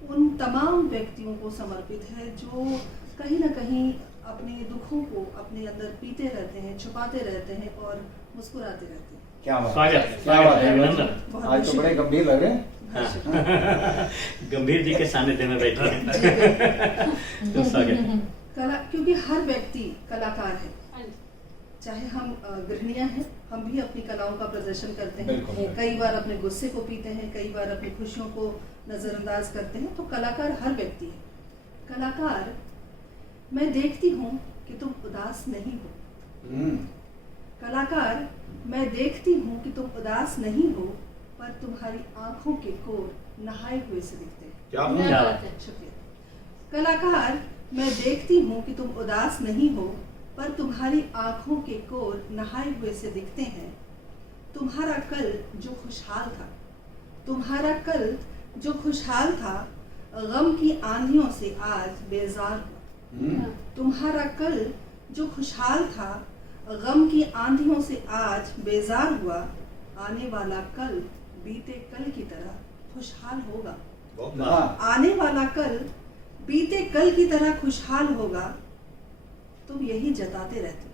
उन तमाम व्यक्तियों को समर्पित है जो कहीं ना कहीं अपने दुखों को अपने अंदर पीते रहते हैं, छुपाते रहते हैं और मुस्कुराते रहते हैं। क्या बात, स्वागत, क्या बात है, अभिनंदन। आज तो बड़े गंभीर लग रहे हैं। गंभीर जी के सानिध्य में बैठे हैं। तो स्वागत। कला, क्योंकि हर व्यक्ति कलाकार है, चाहे हम गृहिणियां हैं, हम भी अपनी कलाओं का प्रदर्शन करते हैं। कई बार अपने गुस्से को पीते हैं, कई बार अपनी खुशियों को नजरअंदाज करते हैं। तो कलाकार हर व्यक्ति है। कलाकार, मैं देखती हूँ कि तुम उदास नहीं हो। कलाकार, मैं देखती हूँ कि तुम उदास नहीं हो, पर तुम्हारी आंखों के कोर नहाए हुए से दिखते हैं। क्या बात है। शुक्रिया। कलाकार, मैं देखती हूँ कि तुम उदास नहीं हो, पर तुम्हारी आंखों के कोर नहाए हुए से दिखते हैं। तुम्हारा कल जो खुशहाल था, तुम्हारा कल जो खुशहाल था, गम की आंधियों से आज बेजार हुआ। तुम्हारा कल जो खुशहाल था, गम की आंधियों से आज बेजार हुआ। आने वाला कल बीते कल की तरह खुशहाल होगा। आने वाला कल बीते कल की तरह खुशहाल होगा। तुम यही जताते रहते हो,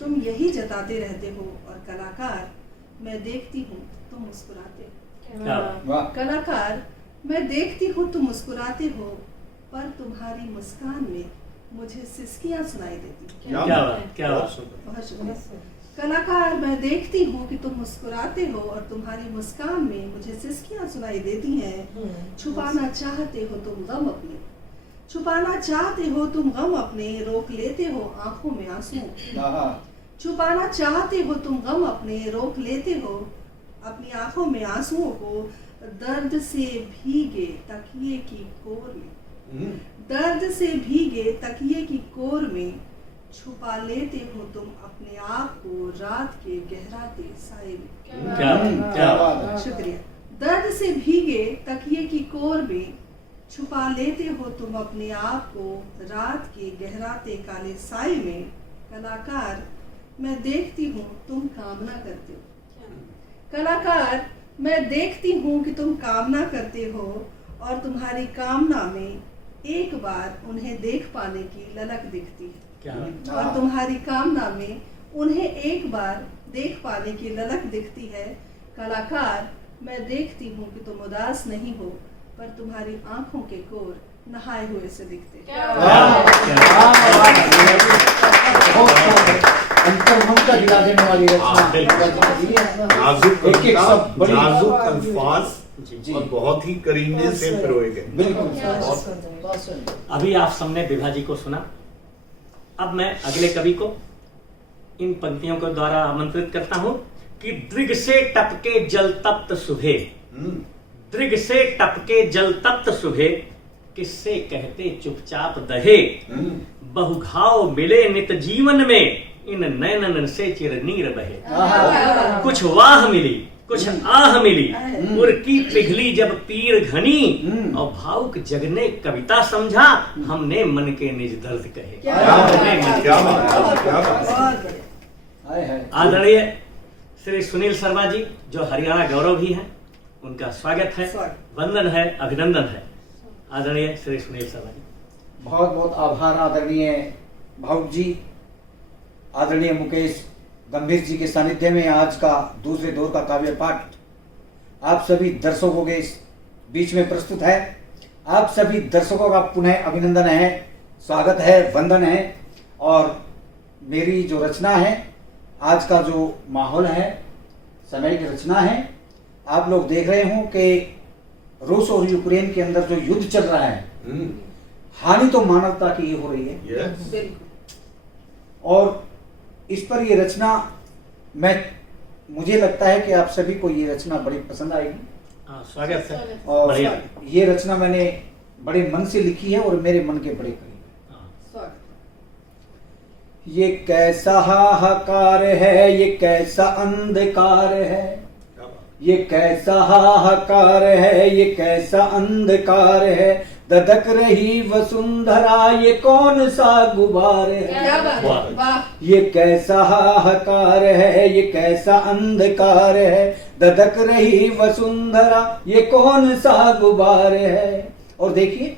तुम यही जताते रहते हो। और कलाकार, मैं देखती हूँ तुम मुस्कुराते हो। कलाकार, मैं देखती हूँ तुम मुस्कुराते हो, पर तुम्हारी मुस्कान में मुझे सिसकियां सुनाई देती। क्या बात, क्या बात। बहुत शुक्रिया। कलाकार, मैं देखती हूँ कि तुम मुस्कुराते हो, और तुम्हारी मुस्कान में मुझे सिसकियां सुनाई देती हैं। छुपाना चाहते हो तुम गम अपने, छुपाना चाहते हो तुम गम अपने, रोक लेते हो आंखों में आंसू। छुपाना चाहते हो तुम गम अपने, रोक लेते हो अपनी आंखों में आंसुओं को। दर्द से भीगे तकिए की कोर में, दर्द से भीगे तकिए की कोर में, छुपा लेते हो तुम अपने आप को रात के गहराते साए में। क्या बात। शुक्रिया। दर्द से भीगे तकिए की कोर में, छुपा लेते हो तुम अपने आप को रात के गहराते काले साए में। कलाकार, मैं देखती हूँ तुम कामना करते हो। कलाकार, मैं देखती हूँ कि तुम कामना करते हो, और तुम्हारी कामना में एक बार उन्हें देख पाने की ललक दिखती है। और तुम्हारी कामना में उन्हें एक बार देख पाने की ललक दिखती है। कलाकार, मैं देखती हूँ कि तुम उदास नहीं हो, पर तुम्हारी आंखों के कोर नहाए हुए से दिखते हैं। अंतर्मन का हिला देने वाली नाजुक एक एक सब बड़ी नाजुक अल्फाज जी। और बहुत ही करीने से पिरोए गए। बिल्कुल बहुत सुंदर। अभी आप सबने विभा जी को सुना। अब मैं अगले कवि को इन पंक्तियों के द्वारा आमंत्रित करता हूं कि दृग से टपके जल तप्त सुबह, दृग से टपके जल तप्त सुबह, किससे कहते चुपचाप दहे, बहुघाव मिले नित जीवन में, इन नैनन से चिरनीर बहे। कुछ वाह मिली कुछ आह मिली, उर्की पिघली जब पीर घनी, और भावुक जग ने कविता समझा, हमने मन के निज दर्द कहे। आदरणीय श्री सुनील शर्मा जी, जो हरियाणा गौरव भी हैं, उनका स्वागत है, वंदन है, अभिनंदन है। आदरणीय श्री सुनील शर्मा जी, बहुत बहुत आभार आदरणीय भावुक जी। आदरणीय मुकेश गंभीर जी के सानिध्य में आज का दूसरे दौर का काव्य पाठ आप सभी दर्शकों के बीच में प्रस्तुत है। आप सभी दर्शकों का पुनः अभिनंदन है, स्वागत है, वंदन है। और मेरी जो रचना है, आज का जो माहौल है, समय की रचना है, आप लोग देख रहे हो कि रूस और यूक्रेन के अंदर जो युद्ध चल रहा है, हानि तो मानवता की हो रही है। और इस पर ये रचना मुझे लगता है कि आप सभी को ये रचना बड़ी पसंद आएगी। स्वागत है। और बढ़िया। ये रचना मैंने बड़े मन से लिखी है और मेरे मन के बड़े करीब है। ये कैसा हाहाकार है, ये कैसा अंधकार है, ये कैसा हाहाकार है, ये कैसा अंधकार है, ददक रही वसुंधरा ये कौन सा गुबार है। ये कैसा हाहाकार है, ये कैसा अंधकार है, ददक रही वसुंधरा ये कौन सा गुबार है। और देखिए,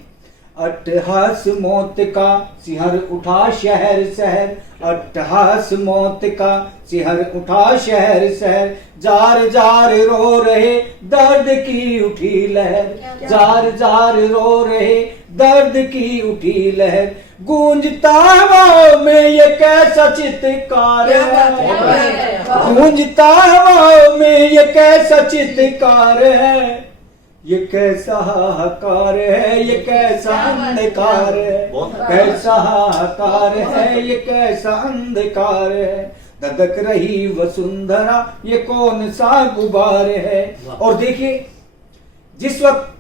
अट्टहास मौत का सिहर उठा शहर शहर, अट्टहास मौत का सिहर उठा शहर शहर, जार जार रो रहे दर्द की उठी लहर, जार जार रो रहे दर्द की उठी लहर, गूंजता हवाओं में ये कैसा चित्कार है, गूंजता हवाओं में ये कैसा चित्कार है, ये कैसा हाहाकार है, ये कैसा अंधकार है, कैसा हाहाकार है, ये कैसा अंधकार है, ददक रही वसुंधरा ये कौन सा गुबार है। और देखिए, जिस वक्त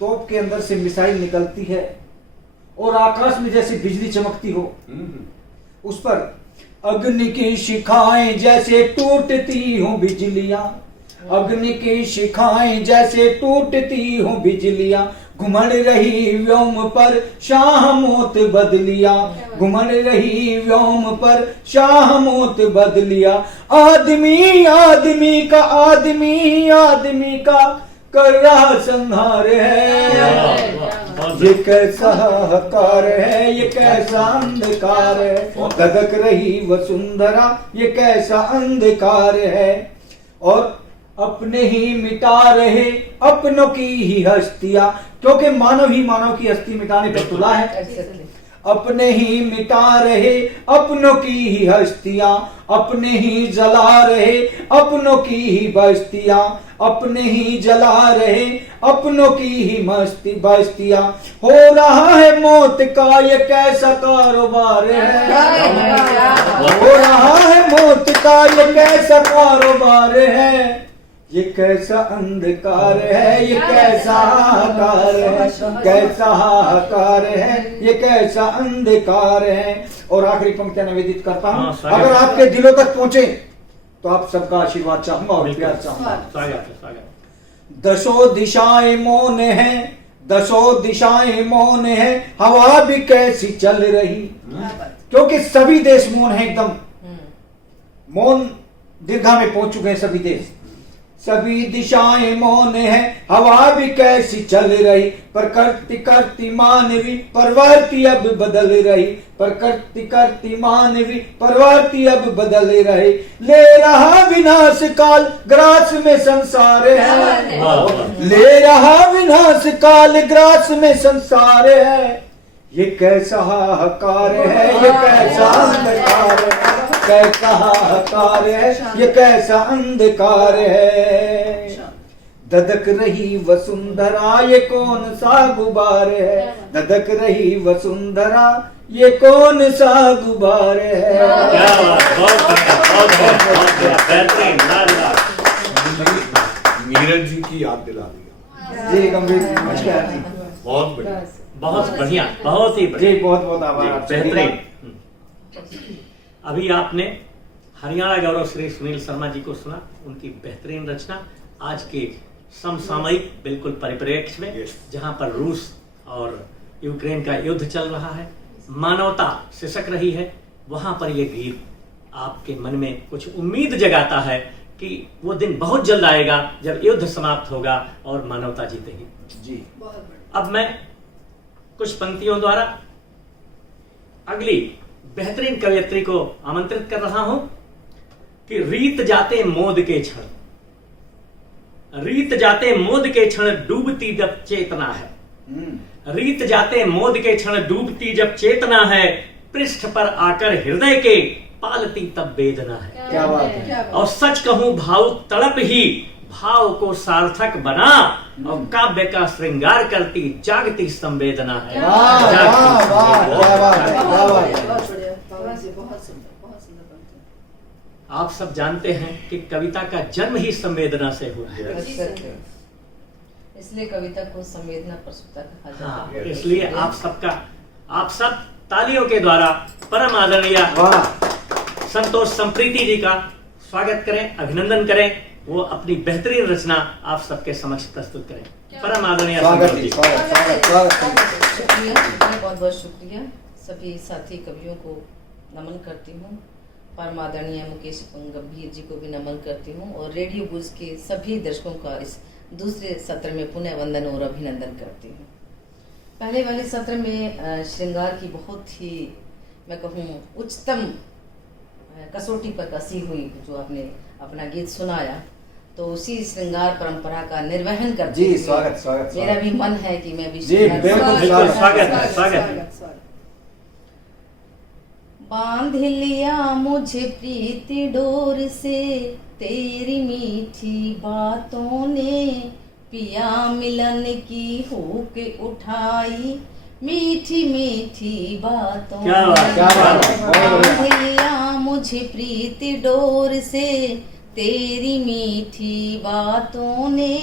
तोप के अंदर से मिसाइल निकलती है और आकाश में जैसे बिजली चमकती हो, उस पर अग्नि की शिखाएं जैसे टूटती हो बिजलियां, अग्नि की शिखाएं जैसे टूटती हो बिजलियां, घुमड़ रही व्योम पर शाह मौत बदलिया, घुमड़ रही व्योम पर शाह मौत बदलिया, आदमी आदमी का आदमी आदमी का कर रहा संहार है। ये कैसा हाहाकार है, ये कैसा अंधकार है, ददक रही वसुंधरा ये कैसा अंधकार है। और अपने ही मिटा रहे अपनों की ही हस्तियां, क्योंकि मानव ही मानव की हस्ती मिटाने पर तुला है। अपने ही मिटा रहे अपनों की ही हस्तियां, अपने ही जला रहे अपनों की ही बस्तियां, अपने ही जला रहे अपनों की ही मस्ती बस्तियां, हो रहा है मौत का ये कैसा कारोबार है, हो रहा है मौत का ये कैसा कारोबार है, ये कैसा अंधकार है, ये कैसा हाहाकार है, कैसा हाहाकार है, ये कैसा अंधकार है। और आखिरी पंक्तियां निवेदित करता हूं, अगर आपके दिलों तक पहुंचे तो आप सबका आशीर्वाद चाहूंगा और प्यार चाहूंगा। दशो दिशाएं मौन है, दशो दिशाएं मौन है, हवा भी कैसी चल रही, क्योंकि सभी देश मौन है, एकदम मौन दीर्घा में पहुंच चुके हैं सभी देश। सभी दिशाएं मौन है, हवा भी कैसी चल रही, प्रकृति करती मानवी प्रवृत्ति अब बदल रही, प्रकृति करती मानवी प्रवृत्ति अब बदल रही, ले रहा विनाश काल ग्रास में संसार है, ले रहा विनाश काल ग्रास में संसार है, ये कैसा हाहाकार है, ये कैसा अंधकार है, कैसा हाहाकार है, ये कैसा अंधकार है, धधक रही वसुंधरा ये कौन सा गुबार है, धधक रही वसुंधरा ये कौन सा गुबार है। क्या बात, बहुत बढ़िया, बहुत बढ़िया, बहुत बढ़िया, बेहतरीन, लाजवाब। नीरज जी की याद दिला दिया। जी गंभीर जी, नमस्कार जी। बहुत बढ़िया। बहुत बढ़िया, बहुत ही बढ़िया, जी बहुत बहुत आभार जी, आप सभी का। बेहतरीन। अभी आपने हरियाणा गौरव श्री सुनील शर्मा जी को सुना, उनकी बेहतरीन रचना आज के समसामयिक बिल्कुल परिप्रेक्ष्य में, Yes. जहां पर रूस और यूक्रेन का युद्ध चल रहा है, मानवता सिसक रही है, वहां पर यह गीत आपके मन में कुछ उम्मीद जगाता है कि वो दिन बहुत जल्द आएगा जब युद्ध समाप्त होगा और मानवता जीतेगी। जी बहुत बढ़िया। अब मैं कुछ पंक्तियों द्वारा अगली बेहतरीन कवयित्री को आमंत्रित कर रहा हूं कि रीत जाते मोद के क्षण, रीत जाते मोद के क्षण डूबती जब चेतना है, रीत जाते मोद के क्षण डूबती जब चेतना है, पृष्ठ पर आकर हृदय के पालती तब वेदना है। क्या बात है। क्या बात। और सच कहूं भावुक तड़प ही भाव को सार्थक बना, और काव्य का श्रृंगार करती जागती संवेदना है। वाह वाह वाह, क्या बात है, क्या बहुत बात बढ़िया, है। बहुत बढ़िया, बाबा जी, बहुत सुंदर पंक्ति। आप सब जानते हैं कि कविता का जन्म ही संवेदना से हुआ है। इसलिए कविता को संवेदना प्रसूता कहा जाता हाँ, है। इसलिए आप सब तालियों के द्वारा परम आदरणीय वाह संतोष संप्रीति जी का स्वागत करें, अभिनंदन करें, वो अपनी बेहतरीन रचना आप सबके समक्ष प्रस्तुत करें। परम आदरणीय स्वागत संतोष जी, जी। स्वागत स्वागत स्वागत। शुक्रिया, बहुत बहुत शुक्रिया। सभी साथी कवियों को नमन करती हूँ, परम आदरणीय मुकेश गंभीर जी को भी नमन करती हूँ, और रेडियो बुज के सभी दर्शकों का इस दूसरे सत्र में पुनः वंदन और अभिनंदन करती हूँ। पहले वाले सत्र में श्रृंगार की बहुत ही, मैं कहूँ, उच्चतम कसौटी पर कसी हुई जो आपने अपना गीत सुनाया, तो उसी श्रृंगार परंपरा का निर्वहन करते जी हुए स्वागत स्वागत मेरा स्वागत। भी मन है कि मैं भी जी, श्रृंगार बिल्कुल बिल्कुल स्वागत। स्वागत है, स्वागत है। बांध लिया मुझे प्रीति डोर से तेरी मीठी बातों ने, पिया मिलन की हुक उठाई मीठी मीठी बातों क्या बात, ने। क्या बात है, बहुत बढ़िया। बांध लिया मुझे प्रीति डोर से तेरी मीठी बातों ने,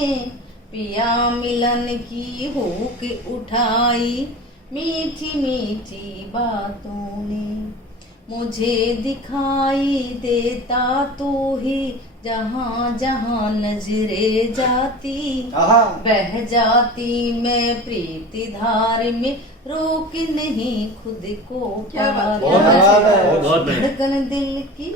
पिया मिलन की हुक उठाई मीठी मीठी बातों ने। मुझे दिखाई देता तू ही जहाँ जहाँ नजरे जाती, आहा, बह जाती मैं प्रीति धार में, रोक नहीं खुद को क्या बात, बहुत बात है। बहुत बढ़िया। धड़कन दिल की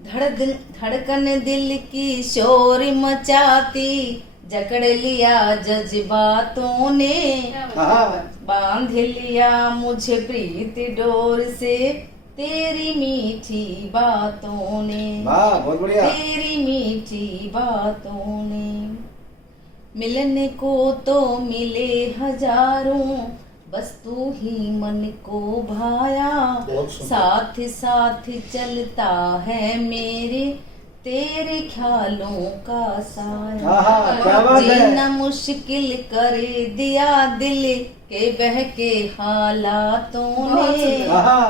धड़कन दिल की शोर मचाती, जकड़ लिया जज्बातों ने, आहा, बांध लिया मुझे प्रीति डोर से तेरी मीठी बातों ने, वाह बहुत बढ़िया। तेरी मीठी बातों ने। मिलने को तो मिले हजारों, बस तू ही मन को भाया, बहुत सुंदर। साथ साथ चलता है मेरे तेरे ख्यालों का साया। आहा, क्या बात है। जीना मुश्किल कर दिया दिल के बहके हालातों बहुत ने, सुंदर। आहा,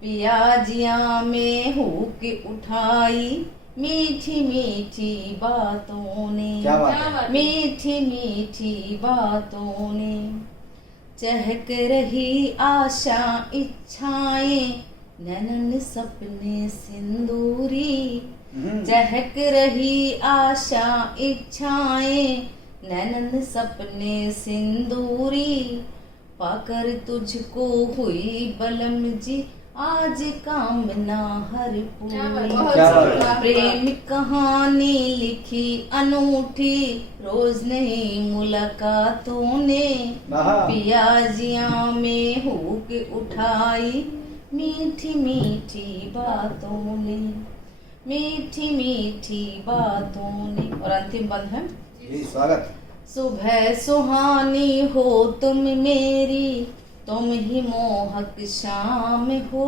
पियाजिया में हुक उठाई मीठी मीठी बातों ने, क्या बात क्या है। बात है। मीठी मीठी बातों ने। चहक रही आशा इच्छाएं, नैनन सपने सिंदूरी, चहक रही आशा इच्छाएं, नैनन सपने सिंदूरी, पाकर तुझको हुई बलम जी आज कामना हर क्या बात, पूरी। बहुत क्या बात सुंदर। है। प्रेम कहानी लिखी अनूठी, रोज नहीं मुलाकातों ने आहा। पियाजियां में हुक उठाई, मीठी मीठी बातों ने, मीठी मीठी बातों ने। और अंतिम बंद है, जी स्वागत। सुबह सुहानी हो तुम मेरी, तुम ही मोहक शाम हो,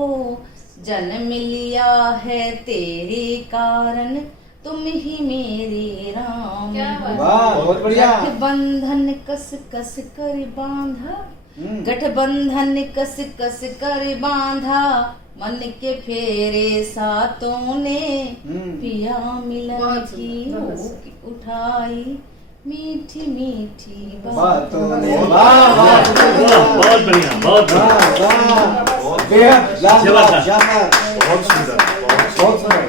जन्म लिया है तेरे कारण, तुम ही मेरे राम क्या हो। बात। वाह बहुत बढ़िया। गठबंधन कस कस कर बांधा, गठबंधन कस कस कर बांधा, मन के फेरे सातों ने, पिया मिलन बहुत की सुंदर, बहुत हुक उठाई, मीठी मीठी बातों ने। बहुत- वाह वाह बहुत बढ़िया, बहुत बढ़िया। वाह वाह बेहद लाजवाब, जबरदस्त। शानदार, बहुत सुंदर, बहुत बहुत सुंदर।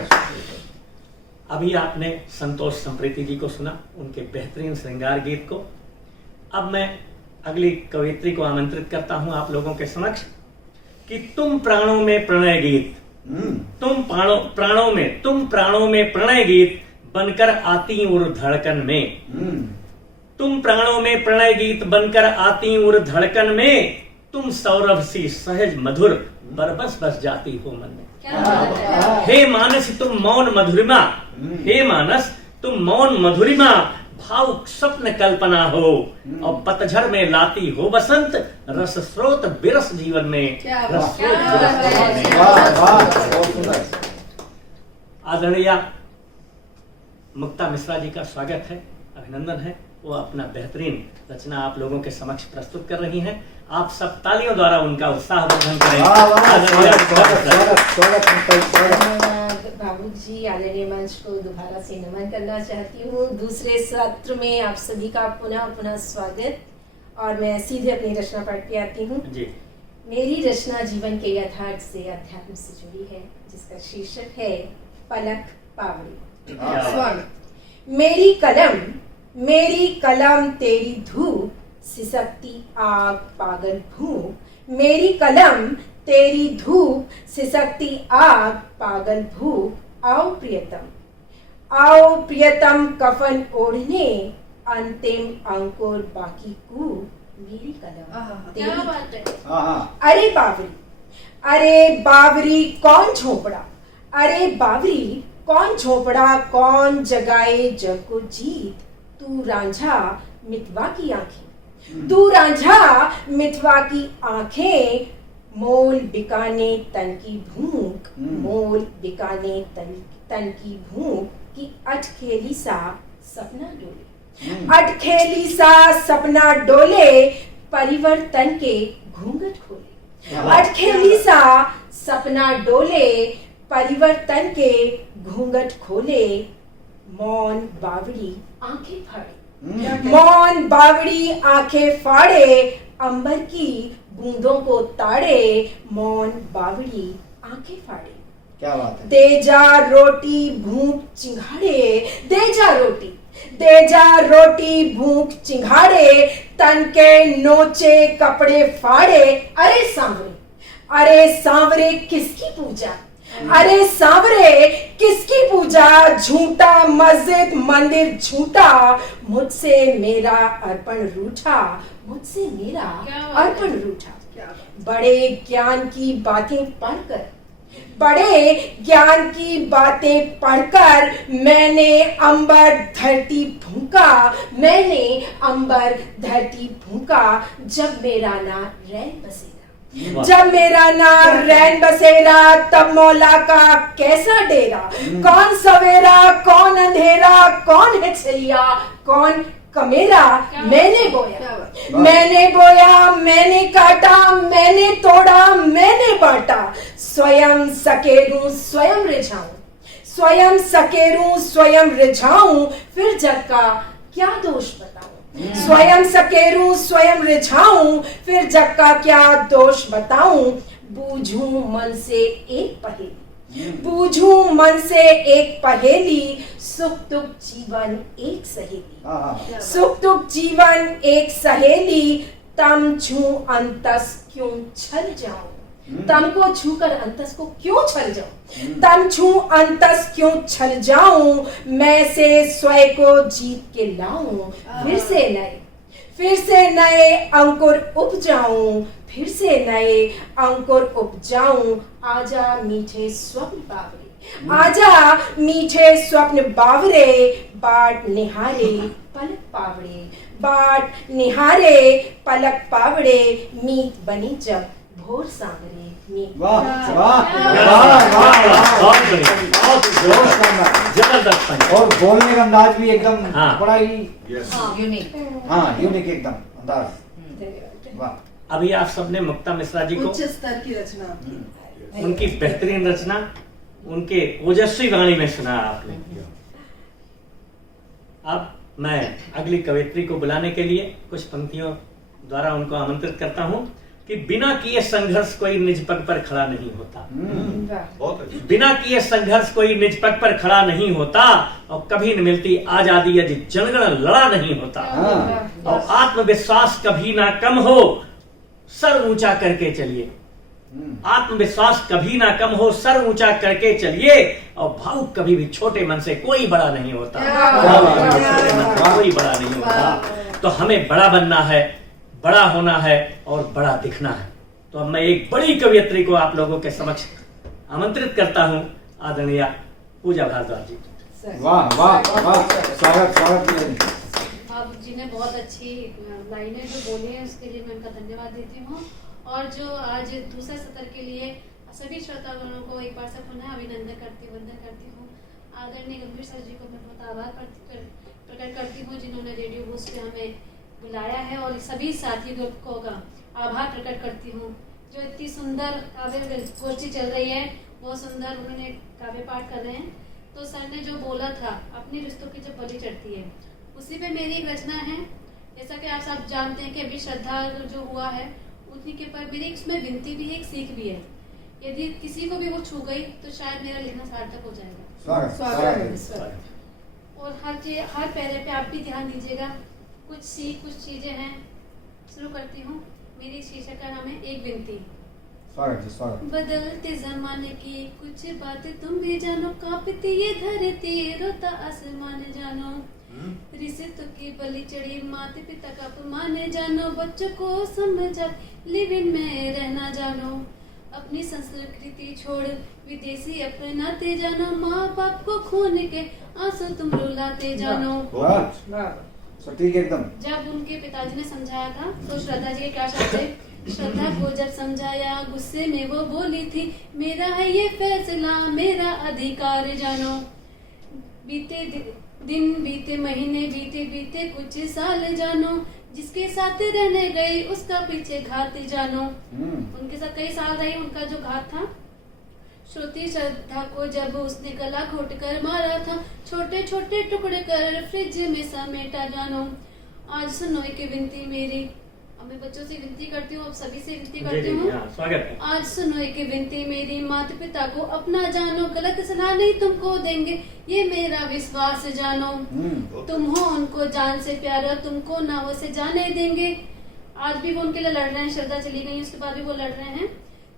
अभी आपने संतोष संप्रीति जी को सुना, उनके बेहतरीन श्रृंगार गीत को। अब मैं अगली कवयित्री को आमंत्रित करता हूं आप लोगों के समक्ष कि तुम प्राणों में प्रणय गीत, तुम प्राणों में प्रणय गीत बनकर आती उर धड़कन में, तुम प्राणों में प्रणय गीत बनकर आती उर धड़कन में, तुम सौरभ सी सहज मधुर बरबस बस जाती हो मन में। क्या बात है। हे मानस तुम मौन मधुरिमा, हे मानस तुम मौन मधुरिमा, भावुक स्वप्न कल्पना हो, और पतझड़ में लाती हो बसंत, रस स्रोत बिरस जीवन में, क्या रस बात। स्रोत क्या बिरस बात है। जीवन में। वाह वाह बहुत सुंदर। आदरणीय मुक्ता मिश्रा जी का स्वागत है, अभिनंदन है। वो अपना बेहतरीन रचना आप लोगों के समक्ष प्रस्तुत कर रही हैं। आप सब तालियों द्वारा उनका उत्साहवर्धन करें। वाह वाह आदरणीय स्वागत स्वागत स्वागत स्वागत मुक्ता जी, स्वागत। बाबू जी आदरणीय मंच को दोबारा से नमन करना चाहती हूँ। दूसरे सत्र में आप सभी का पुनः स्वागत। और मैं सीधे अपनी रचना पाठ पे आती हूँ। जी। मेरी रचना जीवन के यथार्थ से अध्यात्म से जुड़ी है, जिसका शीर्षक है पलक पावड़ी। स्वागत। मेरी कलम तेरी धूप, सिसकती आग पागल भूख। मेरी कलम तेरी धूप, सिसकती आग पागल भूख। आओ प्रियतम कफन ओढ़ने, अंतिम अंकुर बाकी कूप। मेरी कलम आहा। क्या तेरी बात है। हाँ हाँ अरे बावरी कौन झोपड़ा, अरे बावरी कौन झोपड़ा, कौन जगाए जग को जीत। तू रांझा मितवा की आंखें, तू रांझा मितवा की आंखें, मोल बिकाने तन की भूख, मोल बिकाने तन की भूख। की अटखेली सा सपना डोले, अटखेली सा सपना डोले, परिवर्तन के घूंघट खोले। अटखेली सा सपना डोले, परिवर्तन के घूंघट खोले। मौन बावड़ी आंखें फाड़े, मौन बावड़ी आंखें फाड़े, अंबर की बूंदों को ताड़े। मौन बावड़ी आंखें फाड़े। क्या बात है। दे जा रोटी भूख चिंघाड़े, दे जा रोटी, दे जा रोटी भूख चिंघाड़े। तन के नोचे कपड़े फाड़े। अरे सांवरे किसकी पूजा, अरे सांवरे किसकी पूजा। झूठा मस्जिद मंदिर झूठा, मुझसे मेरा अर्पण रूठा, मुझसे मेरा क्या बात है। अर्पण रूठा। क्या बात। बड़े ज्ञान की बातें पढ़कर, बड़े ज्ञान की बातें पढ़कर, मैंने अंबर धरती फूंका, मैंने अंबर धरती फूंका। जब मेरा ना रैन बसेरा, जब मेरा ना रैन बसेरा, तब मौला का कैसा डेरा। कौन सवेरा कौन अंधेरा, कौन है छलिया कौन कमेरा। मैंने क्या बोया, बात। मैंने बोया, मैंने काटा, मैंने तोड़ा, मैंने बांटा। स्वयं सकेरूं स्वयं रिझाऊं, स्वयं सकेरूं स्वयं रिझाऊं। फिर जग का क्या दोष बताऊं, स्वयं सकेरूं स्वयं रिझाऊं। फिर जग का क्या दोष बताऊं। बूझूं मन से एक पहेली, बूझूं मन से एक पहेली। सुख दुख जीवन एक सहेली, हाँ हाँ सुख दुख जीवन एक सहेली। तम छू अंतस क्यों छल जाऊं, तन को छूकर अंतस को क्यों छल जाऊं, तन छू अंतस क्यों छल जाऊं, मैं से स्वयं को जीत के लाऊं, फिर से नए अंकुर उपजाऊं, फिर से नए अंकुर उपजाऊं, आजा मीठे स्वप्न बावरे, आजा मीठे स्वप्न बावरे, बाट निहारे पलक पावड़े, बाट निहारे पलक पावड़े, मीत बनी जब भोर सांवरे, मीत। वाह वाह वाह वाह, वाह बहुत बढ़िया, बहुत बहुत शानदार। जबरदस्त पंच। और बोलने का अंदाज भी एकदम हाँ। बड़ा ही यस यूनिक। हाँ यूनिक एकदम अंदाज। वाह अभी आप सबने मुक्ता मिश्रा जी को उच्च स्तर की रचना। उनकी बेहतरीन रचना, उनके ओजस्वी वाणी में सुना आपने। अब मैं अगली कवयित्री को बुलाने के लिए कुछ पंक्तियों द्वारा उनको आमंत्रित करता हूं कि बिना किए संघर्ष कोई निज पग पर खड़ा नहीं होता, बहुत अच्छा। बिना किए संघर्ष कोई निज पग पर खड़ा नहीं होता, और कभी न मिलती आजादी यदि जनगण लड़ा नहीं होता, हाँ। और आत्मविश्वास कभी ना कम हो, सर ऊंचा करके चलिए, आत्मविश्वास कभी ना कम हो, सर ऊंचा करके चलिए, और भावुक कभी भी छोटे मन से कोई बड़ा नहीं होता, छोटे मन से कोई बड़ा नहीं होता। तो हमें बड़ा बनना है, बड़ा होना है और बड़ा दिखना है। तो अब मैं एक बड़ी कवयित्री को आप लोगों के समक्ष आमंत्रित करता हूं, आदरणीय पूजा भारद्वाज जी। वाह वाह वाह, स्वागत स्वागत। आप जी ने बहुत अच्छी लाइनें जो बोली हैं उसके लिए मैं उनका धन्यवाद देती हूँ। और जो आज दूसरे सत्र के लिए सभी श्रोतागणों को एक बार से पुनः अभिनंदन वंदन करती हूँ। आदरणीय गंभीर सर जी को मैं बहुत आभार प्रकट करती हूँ जिन्होंने रेडियो बूस्ट पे हमें बुलाया है, और सभी साथियों को का आभार प्रकट करती हूँ जो इतनी सुंदर काव्य गोष्ठी चल रही है, बहुत सुंदर उन्होंने काव्य पाठ कर रहे हैं। तो सर ने जो बोला था अपनी रिश्तों की जब बलि चढ़ती है, उसी पे मेरी एक रचना है। जैसा कि आप सब जानते हैं कि अभी श्रद्धा जो हुआ है उसी के पर मेरी उसमें विनती भी है, एक सीख भी है। यदि किसी को भी वो छू गई तो शायद मेरा लिखना सार्थक हो जाएगा। स्वागत। और हर पैरे पे आप भी ध्यान दीजिएगा, कुछ चीजें हैं। शुरू करती हूँ। मेरी शीर्षक का नाम है एक विनती। स्वागत स्वागत। बदलते जमाने की कुछ बातें तुम भी जानो, कांपती ये धरती रोता आसमान जानो, रिश्तों की बलि चढ़ी माता पिता का अपमान जानो, बच्चों को समझा लिव इन में रहना जानो, अपनी संस्कृति छोड़ विदेशी अपनाते जानो, माँ बाप को खून के आंसू तुम रुलाते जानो। ठीक एकदम। जब उनके पिताजी ने समझाया था तो श्रद्धा जी के क्या शब्द थे? श्रद्धा को जब समझाया गुस्से में वो बोली थी, मेरा है ये फैसला मेरा अधिकार जानो, बीते दिन बीते महीने बीते बीते कुछ साल जानो, जिसके साथ रहने गई उसका पीछे घात जानो। उनके साथ कई साल रही, उनका जो घात था श्रुति श्रद्धा को जब उसने गला घोट कर मारा था, छोटे छोटे टुकड़े कर फ्रिज में समेटा जानो। आज सुनो एक विनती मेरी, अब मैं बच्चों से विनती करती हूँ, अब सभी से विनती करती हूँ। स्वागत है। आज सुनो एक विनती मेरी, माता पिता को अपना जानो, गलत सलाह नहीं तुमको देंगे ये मेरा विश्वास जानो, तुम हो उनको जान से प्यारा, तुमको ना वो से जाने देंगे। आज भी वो उनके लिए लड़ रहे हैं, श्रद्धा चली गई उसके बाद भी वो लड़ रहे हैं।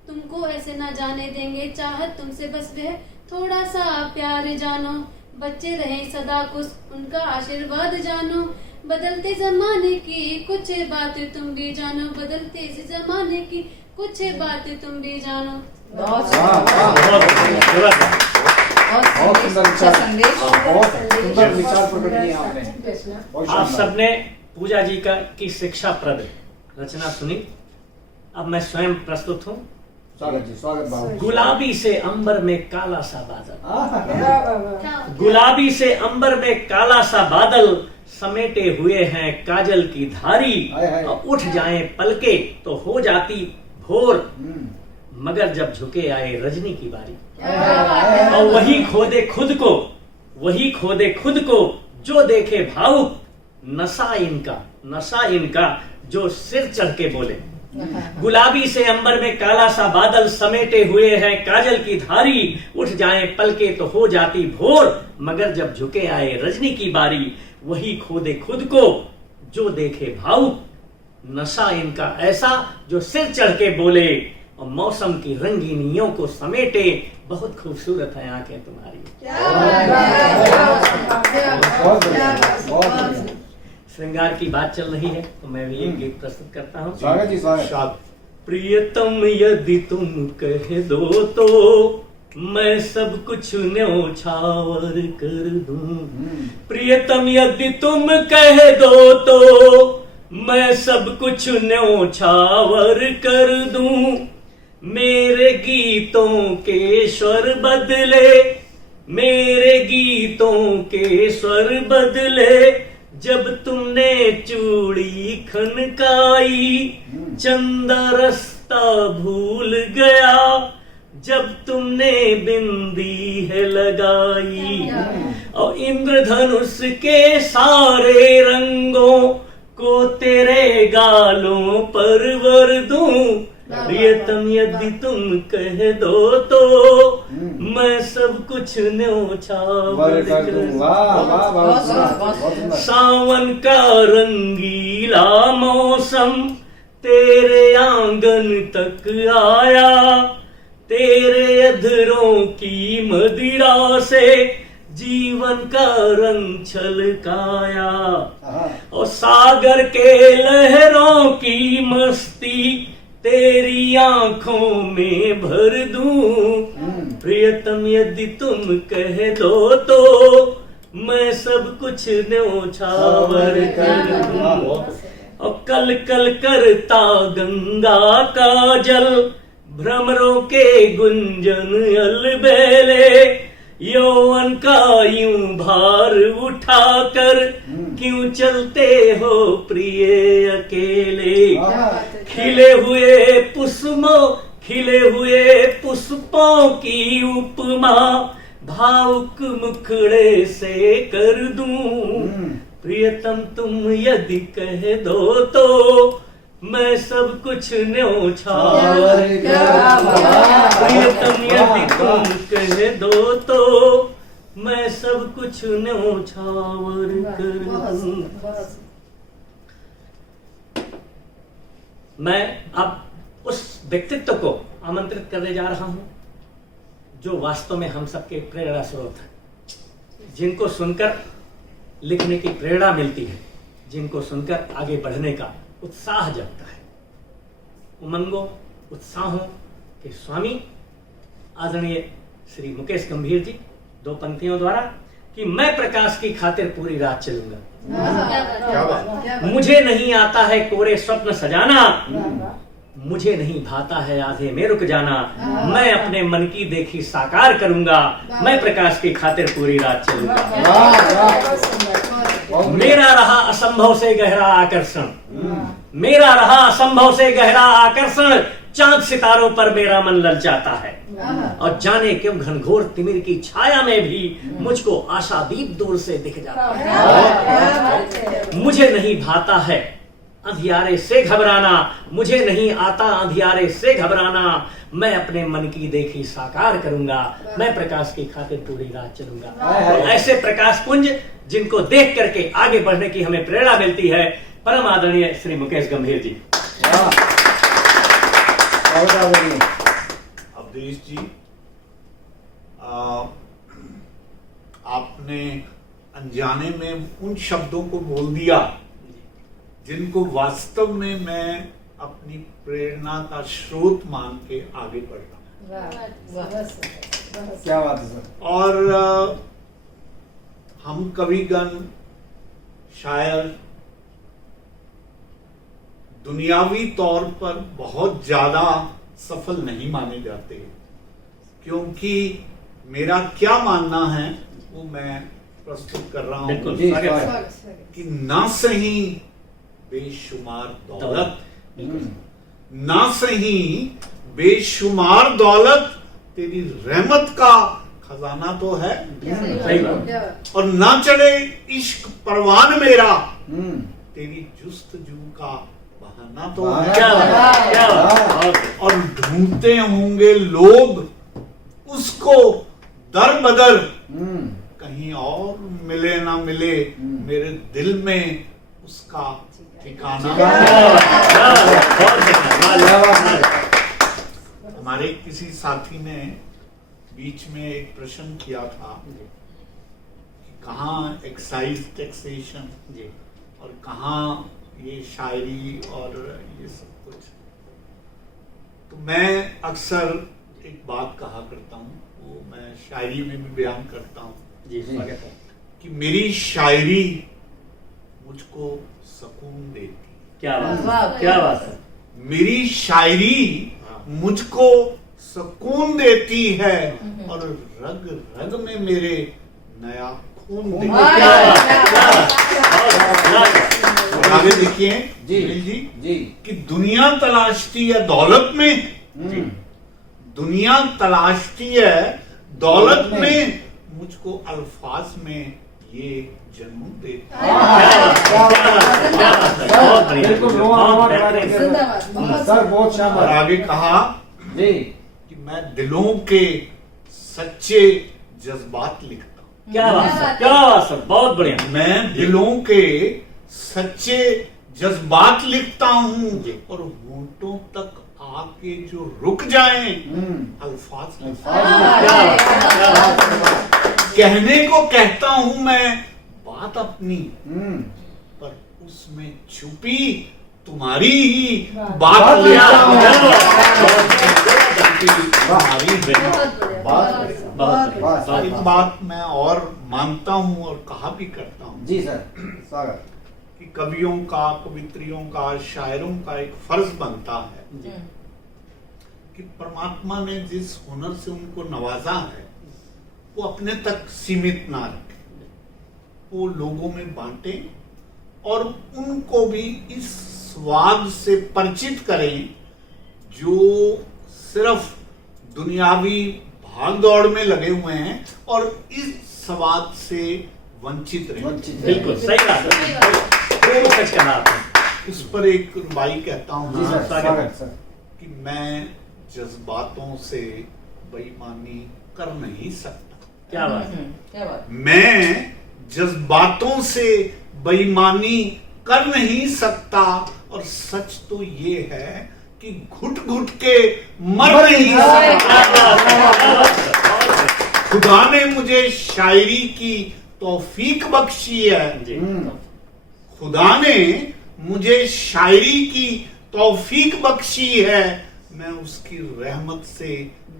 तुमको ऐसे ना जाने देंगे, चाहत तुमसे बस वह थोड़ा सा प्यार जानो, बच्चे रहे सदा खुश उनका आशीर्वाद जानो, बदलते जमाने की कुछ बात तुम भी जानो, बदलते इस जमाने की कुछ बात तुम भी जानो। बहुत सुंदर संदेश। बहुत सुंदर विचार प्रकट किए आपने। बहुत आप शानदार। सबने पूजा जी की शिक्षाप्रद रचना सुनी। अब मैं स्वयं प्रस्तुत हूँ। स्वागत जी, स्वागत बाबू। गुलाबी से अंबर में काला सा बादल, क्या गुलाबी से अंबर में काला सा बादल, समेटे हुए हैं काजल की धारी, हाय हाय। और उठ जाएं पलके तो हो जाती भोर, मगर जब झुके आए रजनी की बारी, और वही खोदे खुद को जो देखे भावुक, नशा इनका जो सिर चढ़ के बोले। गुलाबी से अंबर में काला सा बादल, समेटे हुए हैं काजल की धारी, उठ जाएं पलके तो हो जाती भोर, मगर जब झुके आए रजनी की बारी, वही खोदे खुद को जो देखे भावुक, नशा इनका ऐसा जो सिर चढ़ के बोले, और मौसम की रंगीनियों को समेटे। बहुत खूबसूरत है आंखें तुम्हारी। बहुत बढ़िया, बहुत बढ़िया। श्रृंगार की बात चल रही है तो मैं भी एक गीत प्रस्तुत करता हूँ। स्वागत जी, स्वागत। शाद प्रियतम यदि तुम कह दो तो मैं सब कुछ न्योछावर कर दूं। प्रियतम यदि तुम कह दो तो मैं सब कुछ न्योछावर कर दूं। मेरे गीतों के स्वर बदले, मेरे गीतों के स्वर बदले, जब तुमने चूड़ी खनकाई, चंदा रास्ता भूल गया, जब तुमने बिंदी है लगाई। और इंद्रधनुष के सारे रंगों को तेरे गालों पर वर दूं। प्रियतम यदि तुम कह दो तो मैं सब कुछ न्योछावर कर दूं। वाह वाह वाह, सावन का रंगीला मौसम तेरे आंगन तक आया, तेरे अधरों की मदिरा से जीवन का रंग छलकाया। और सागर के लहरों की मस्ती तेरी आंखों में भर दूं। प्रियतम यदि तुम कह दो तो मैं सब कुछ न्योछावर कर दूं। और कल कल करता गंगा का जल, भ्रमरों के गुंजन अलबेले, यौवन का यूं भार उठाकर क्यों चलते हो प्रिय अकेले। खिले हुए पुष्पों की उपमा भावुक मुखड़े से कर दूं। प्रियतम तुम यदि कह दो तो मैं सब कुछ न्योछावर कर दूं। प्रियतम यदि तुम कह दो तो मैं सब कुछ न्योछावर कर दूं। मैं अब उस व्यक्तित्व को आमंत्रित करने जा रहा हूं जो वास्तव में हम सबके प्रेरणा स्रोत है, जिनको सुनकर लिखने की प्रेरणा मिलती है, जिनको सुनकर आगे बढ़ने का उत्साह जगता है। उमंगों उत्साहों के स्वामी आदरणीय श्री मुकेश गंभीर जी, दो पंक्तियों द्वारा कि मैं प्रकाश की खातिर पूरी रात चलूंगा। क्या बात। मुझे नहीं आता है कोरे स्वप्न सजाना, मुझे नहीं भाता है आधे में रुक जाना, मैं अपने मन की देखी साकार करूंगा, मैं प्रकाश की खातिर पूरी रात चलूंगा। मेरा रहा असंभव से गहरा आकर्षण, मेरा रहा असंभव से गहरा आकर्षण, चांद सितारों पर मेरा मन ललचाता है। और जाने क्यों घनघोर तिमिर की छाया में भी मुझको आशादीप दूर से दिख जाता है। मुझे नहीं भाता है अंधियारे से घबराना, मुझे नहीं आता अंधियारे से घबराना, मैं अपने मन की देखी साकार करूंगा, मैं प्रकाश की खातिर पूरी रात चलूंगा। तो ऐसे प्रकाश पुंज जिनको देख करके आगे बढ़ने की हमें प्रेरणा मिलती है, परम आदरणीय श्री मुकेश गंभीर जी। अवधेश जी, आपने अनजाने में उन शब्दों को बोल दिया जिनको वास्तव में मैं अपनी प्रेरणा का स्रोत मान के आगे बढ़ रहा हूं। क्या बात है सर। और हम कविगण, शायर दुनियावी तौर पर बहुत ज्यादा सफल नहीं माने जाते, क्योंकि मेरा क्या मानना है वो मैं प्रस्तुत कर रहा हूं कि ना सही बेशुमार दौलत, ना सही बेशुमार दौलत, तेरी रहमत का खजाना तो है, और ना चढ़े इश्क परवान मेरा, तेरी जुस्तजू का बहाना तो है। और ढूंढते होंगे लोग उसको दर बदर, कहीं और मिले ना मिले, मेरे दिल में उसका ठिकाना। किसी साथी ने बीच में एक प्रश्न किया था कि कहाँ एक्साइज टैक्सेशन जी और कहाँ ये शायरी और ये सब कुछ। तो मैं अक्सर एक बात कहा करता हूँ, वो मैं शायरी में भी बयान करता हूँ जी स्वागत है। कि मेरी शायरी मुझको सुकून देती है। क्या बात वाह, है, क्या बात है। मेरी शायरी मुझको सुकून देती है और रग रग में मेरे नया खून देती वाह, क्या है। बात है, क्या बात है, क्या बात है। और आगे देखिए जी। सुनील जी जी कि दुनिया तलाशती है दौलत में, हम्म, दुनिया तलाशती है दौलत में। में, मुझको अल्फाज में ये जन्म देती है। क्या बात है, बहुत बढ़िया, बिल्कुल रोआ बहुत रोआ बेहतरीन। जिंदाबाद, बहुत सर बहुत और शानदार। आगे कहा जी कि मैं दिलों के सच्चे जज्बात लिखता हूँ। क्या बात है, क्या बात है, बहुत बढ़िया। मैं दिलों के सच्चे जज्बात लिखता हूँ जी। और होंठों तक आके जो रुक जाएं अल्फाज लिखता हूँ। क्या बात है, क्या बात है। कहने को कहता हूँ मैं बात अपनी, पर उसमें छुपी तुम्हारी ही बात लेता हूँ। तुम्हारी ही बहुत बढ़िया, बहुत बहुत बढ़िया, बहुत बढ़िया। बस, एक बात मैं और मानता हूँ और कहा भी करता हूँ जी सर स्वागत। कि कवियों का, कवित्रियों का, शायरों का एक फर्ज बनता है जी, कि परमात्मा ने जिस हुनर से उनको नवाजा है वो अपने तक सीमित ना रखे, वो लोगों में बांटे और उनको भी इस स्वाद से परिचित करें जो सिर्फ दुनियावी भाग दौड़ में लगे हुए हैं और इस स्वाद से वंचित रहे। वंचित बिल्कुल सही बात है, बिल्कुल सच कहा आपने। उस पर एक रुबाई कहता हूँ जी सर स्वागत। स्वागत सर। कि मैं जज्बातों से बेईमानी कर नहीं सकता। क्या बात है, क्या बात। मैं जज्बातों से बेईमानी कर नहीं सकता और सच तो ये है कि घुट घुट के मर नहीं सकता। खुदा ने मुझे शायरी की तौफीक बख्शी है, जी खुदा ने मुझे शायरी की तौफीक बख्शी है, मैं उसकी रहमत से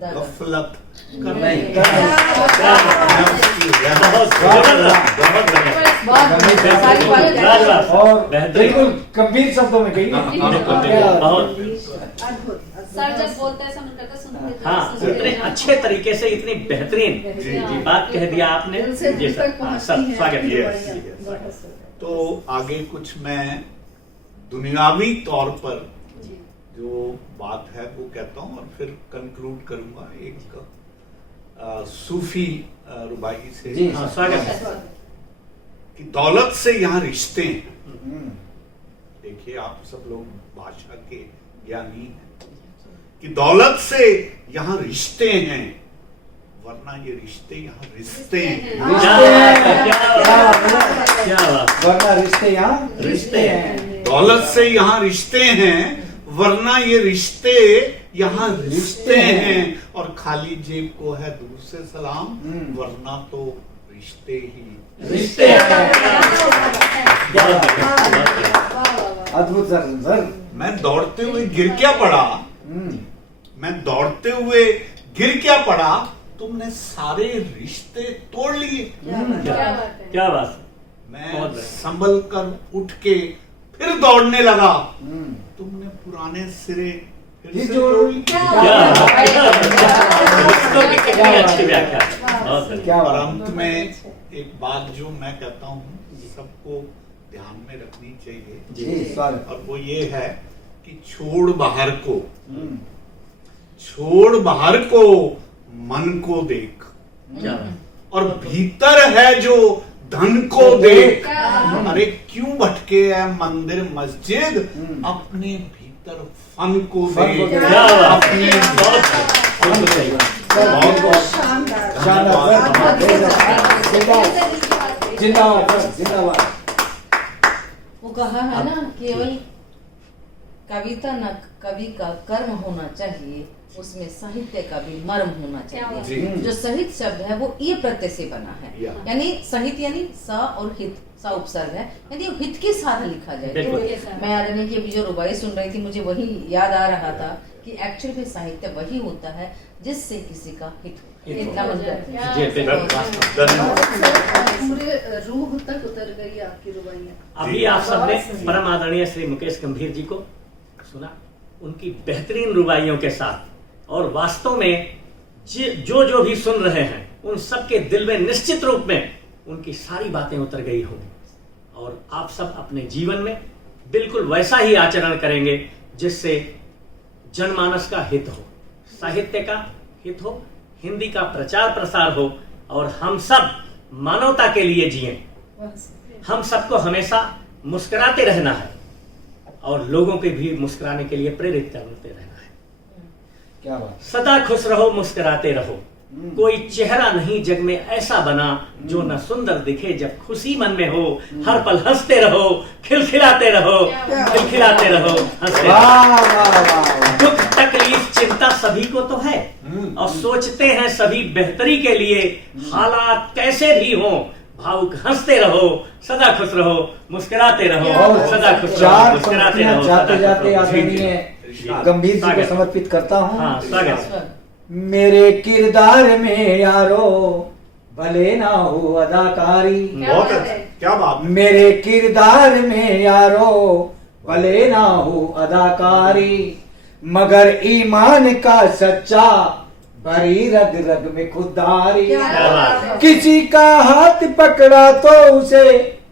गफलत कर नहीं मैं उसकी रहमत बहुत से जबरदस्त, बहुत जबरदस्त। बहुत सारी बातें लाजवाब। और बेहतरीन। बिल्कुल गंभीर शब्दों में कही। बिल्कुल, बिल्कुल, बहुत अद्भुत सर जब बोलते हैं समझ करते सुनते हाँ, इतने अच्छे तरीके से इतनी बेहतरीन जी बात कह दिया आपने। दिल से जी दिल सर, तक हाँ, पहुंचती सर है। स्वागत है। Yes, yes. बढ़िया। तो आगे कुछ मैं दुनियावी तौर पर जो बात है वो कहता हूँ और फिर कंक्लूड करूंगा एक सूफी रुबाई से। जी हाँ, स्वागत है। कि दौलत से यहाँ रिश्ते हैं। हम्म, देखिए आप सब लोग भाषा के ज्ञानी हैं कि दौलत से यहाँ रिश्ते हैं वरना ये रिश्ते यहाँ रिश्ते हैं। क्या बात है, क्या बात है, क्या बात वरना रिश्ते यहाँ रिश्ते हैं। दौलत से यहाँ रिश्ते हैं वरना ये रिश्ते यहाँ रिश्ते हैं और खाली जेब को है दूर से सलाम वरना तो रिश्ते ही रिश्ते हैं। बहुत बढ़िया, बहुत बढ़िया। अद्भुत सर सर। मैं दौड़ते हुए गिर क्या पड़ा, मैं दौड़ते हुए गिर क्या पड़ा, तुमने सारे रिश्ते तोड़ लिए। क्या बात है। क्या बात है। मैं बहुत बढ़िया। संभल कर उठ के फिर दौड़ने लगा, तुमने पुराने सिरे फिर से जोड़ जोड़ लिए। क्या बात है, क्या बात है। रिश्तों की कितनी अच्छी व्याख्या है। बहुत बढ़िया। क्या और बात अंत में एक बात जो मैं कहता हूँ सबको ध्यान में रखनी चाहिए जी स्वागत। और वो ये है कि छोड़ बाहर को, हम्म, छोड़ बाहर को मन को देख क्या बात है। और भीतर है जो धन को देख। अरे क्यों भटके है मंदिर मस्जिद, अपने भीतर फन को फन को देख। देख। क्या बात है। अपने बिल्कुल सही बात। बहुत बहुत शानदार। शानदार सर। जिंदाबाद जिंदाबाद सर, जिंदाबाद। वो कहा है ना कि वही कविता न कवि का कर्म होना चाहिए, उसमें साहित्य का भी मर्म होना चाहिए। जी। जो साहित्य शब्द है वो ये प्रत्यय से बना है, या। यानी साहित्य यानी स और हित, सा उपसर्ग है, यदि हित के साथ लिखा जाए। बिल्कुल। तो मैं आदरणीय की अभी जो रुबाई सुन रही थी, मुझे वही याद आ रहा था कि एक्चुअली में साहित्य वही होता है जिससे किसी का हित हो। हित हो। नमन करते हैं। जी, बिल्कुल, वास्तव। धन्यवाद। पूरे रूह तक उतर गई आपकी रुबाइयाँ। अभी आप सबने परम आदरणीय श्री मुकेश गंभीर जी को सुना, उनकी बेहतरीन रुबाइयों के साथ, और वास्तव में जो भी सुन रहे हैं उन सबके दिल में निश्चित रूप में उनकी सारी बातें उतर गई होंगी, और आप सब अपने जीवन में बिल्कुल वैसा ही आचरण करेंगे जिससे जनमानस का हित हो, साहित्य का हित हो, हिंदी का प्रचार प्रसार हो, और हम सब मानवता के लिए जिएं। हम सबको हमेशा मुस्कुराते रहना है और लोगों के भी मुस्कुराने के लिए प्रेरित करते रहना है। क्या बात। सदा खुश रहो, मुस्कुराते रहो, कोई चेहरा नहीं जग में ऐसा बना जो न सुंदर दिखे जब खुशी मन में हो। हर पल हंसते रहो, खिलखिलाते रहो, खिलखिलाते रहो, हंसते रहो। वाह वाह वाह। दुख तकलीफ चिंता सभी को तो है, और सोचते हैं सभी बेहतरी के लिए, हालात कैसे भी हों भावुक हंसते रहो, सदा खुश रहो, मुस्कुराते रहो, और सदा खुश रहो, चार मुस्कुराते पंक्तियां रहो, जाते सदा जाते खुश रहो। जी, जी। आदरणीय गंभीर जी को स्वागत। समर्पित करता हूँ। हाँ, स्वागत। मेरे किरदार में यारो भले ना हो अदाकारी, बहुत अच्छा, क्या बात। मेरे किरदार में यारो भले ना हो अदाकारी, मगर ईमान का सच्चा भरी रग रग में खुदारी। क्या बात। किसी का हाथ पकड़ा तो उसे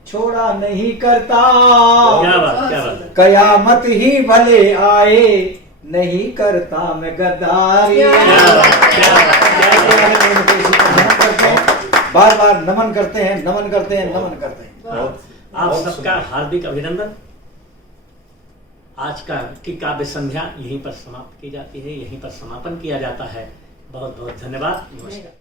छोड़ा नहीं करता, क्या बात, क्या बात। कयामत ही भले आए नहीं करता मैं गद्दारी। क्या बात, क्या बात। बार बार नमन करते हैं, नमन करते हैं, नमन करते हैं। आप सबका हार्दिक अभिनंदन। आज की काव्य संध्या यहीं पर समाप्त की जाती है, यहीं पर समापन किया जाता है। बहुत बहुत धन्यवाद। नमस्कार।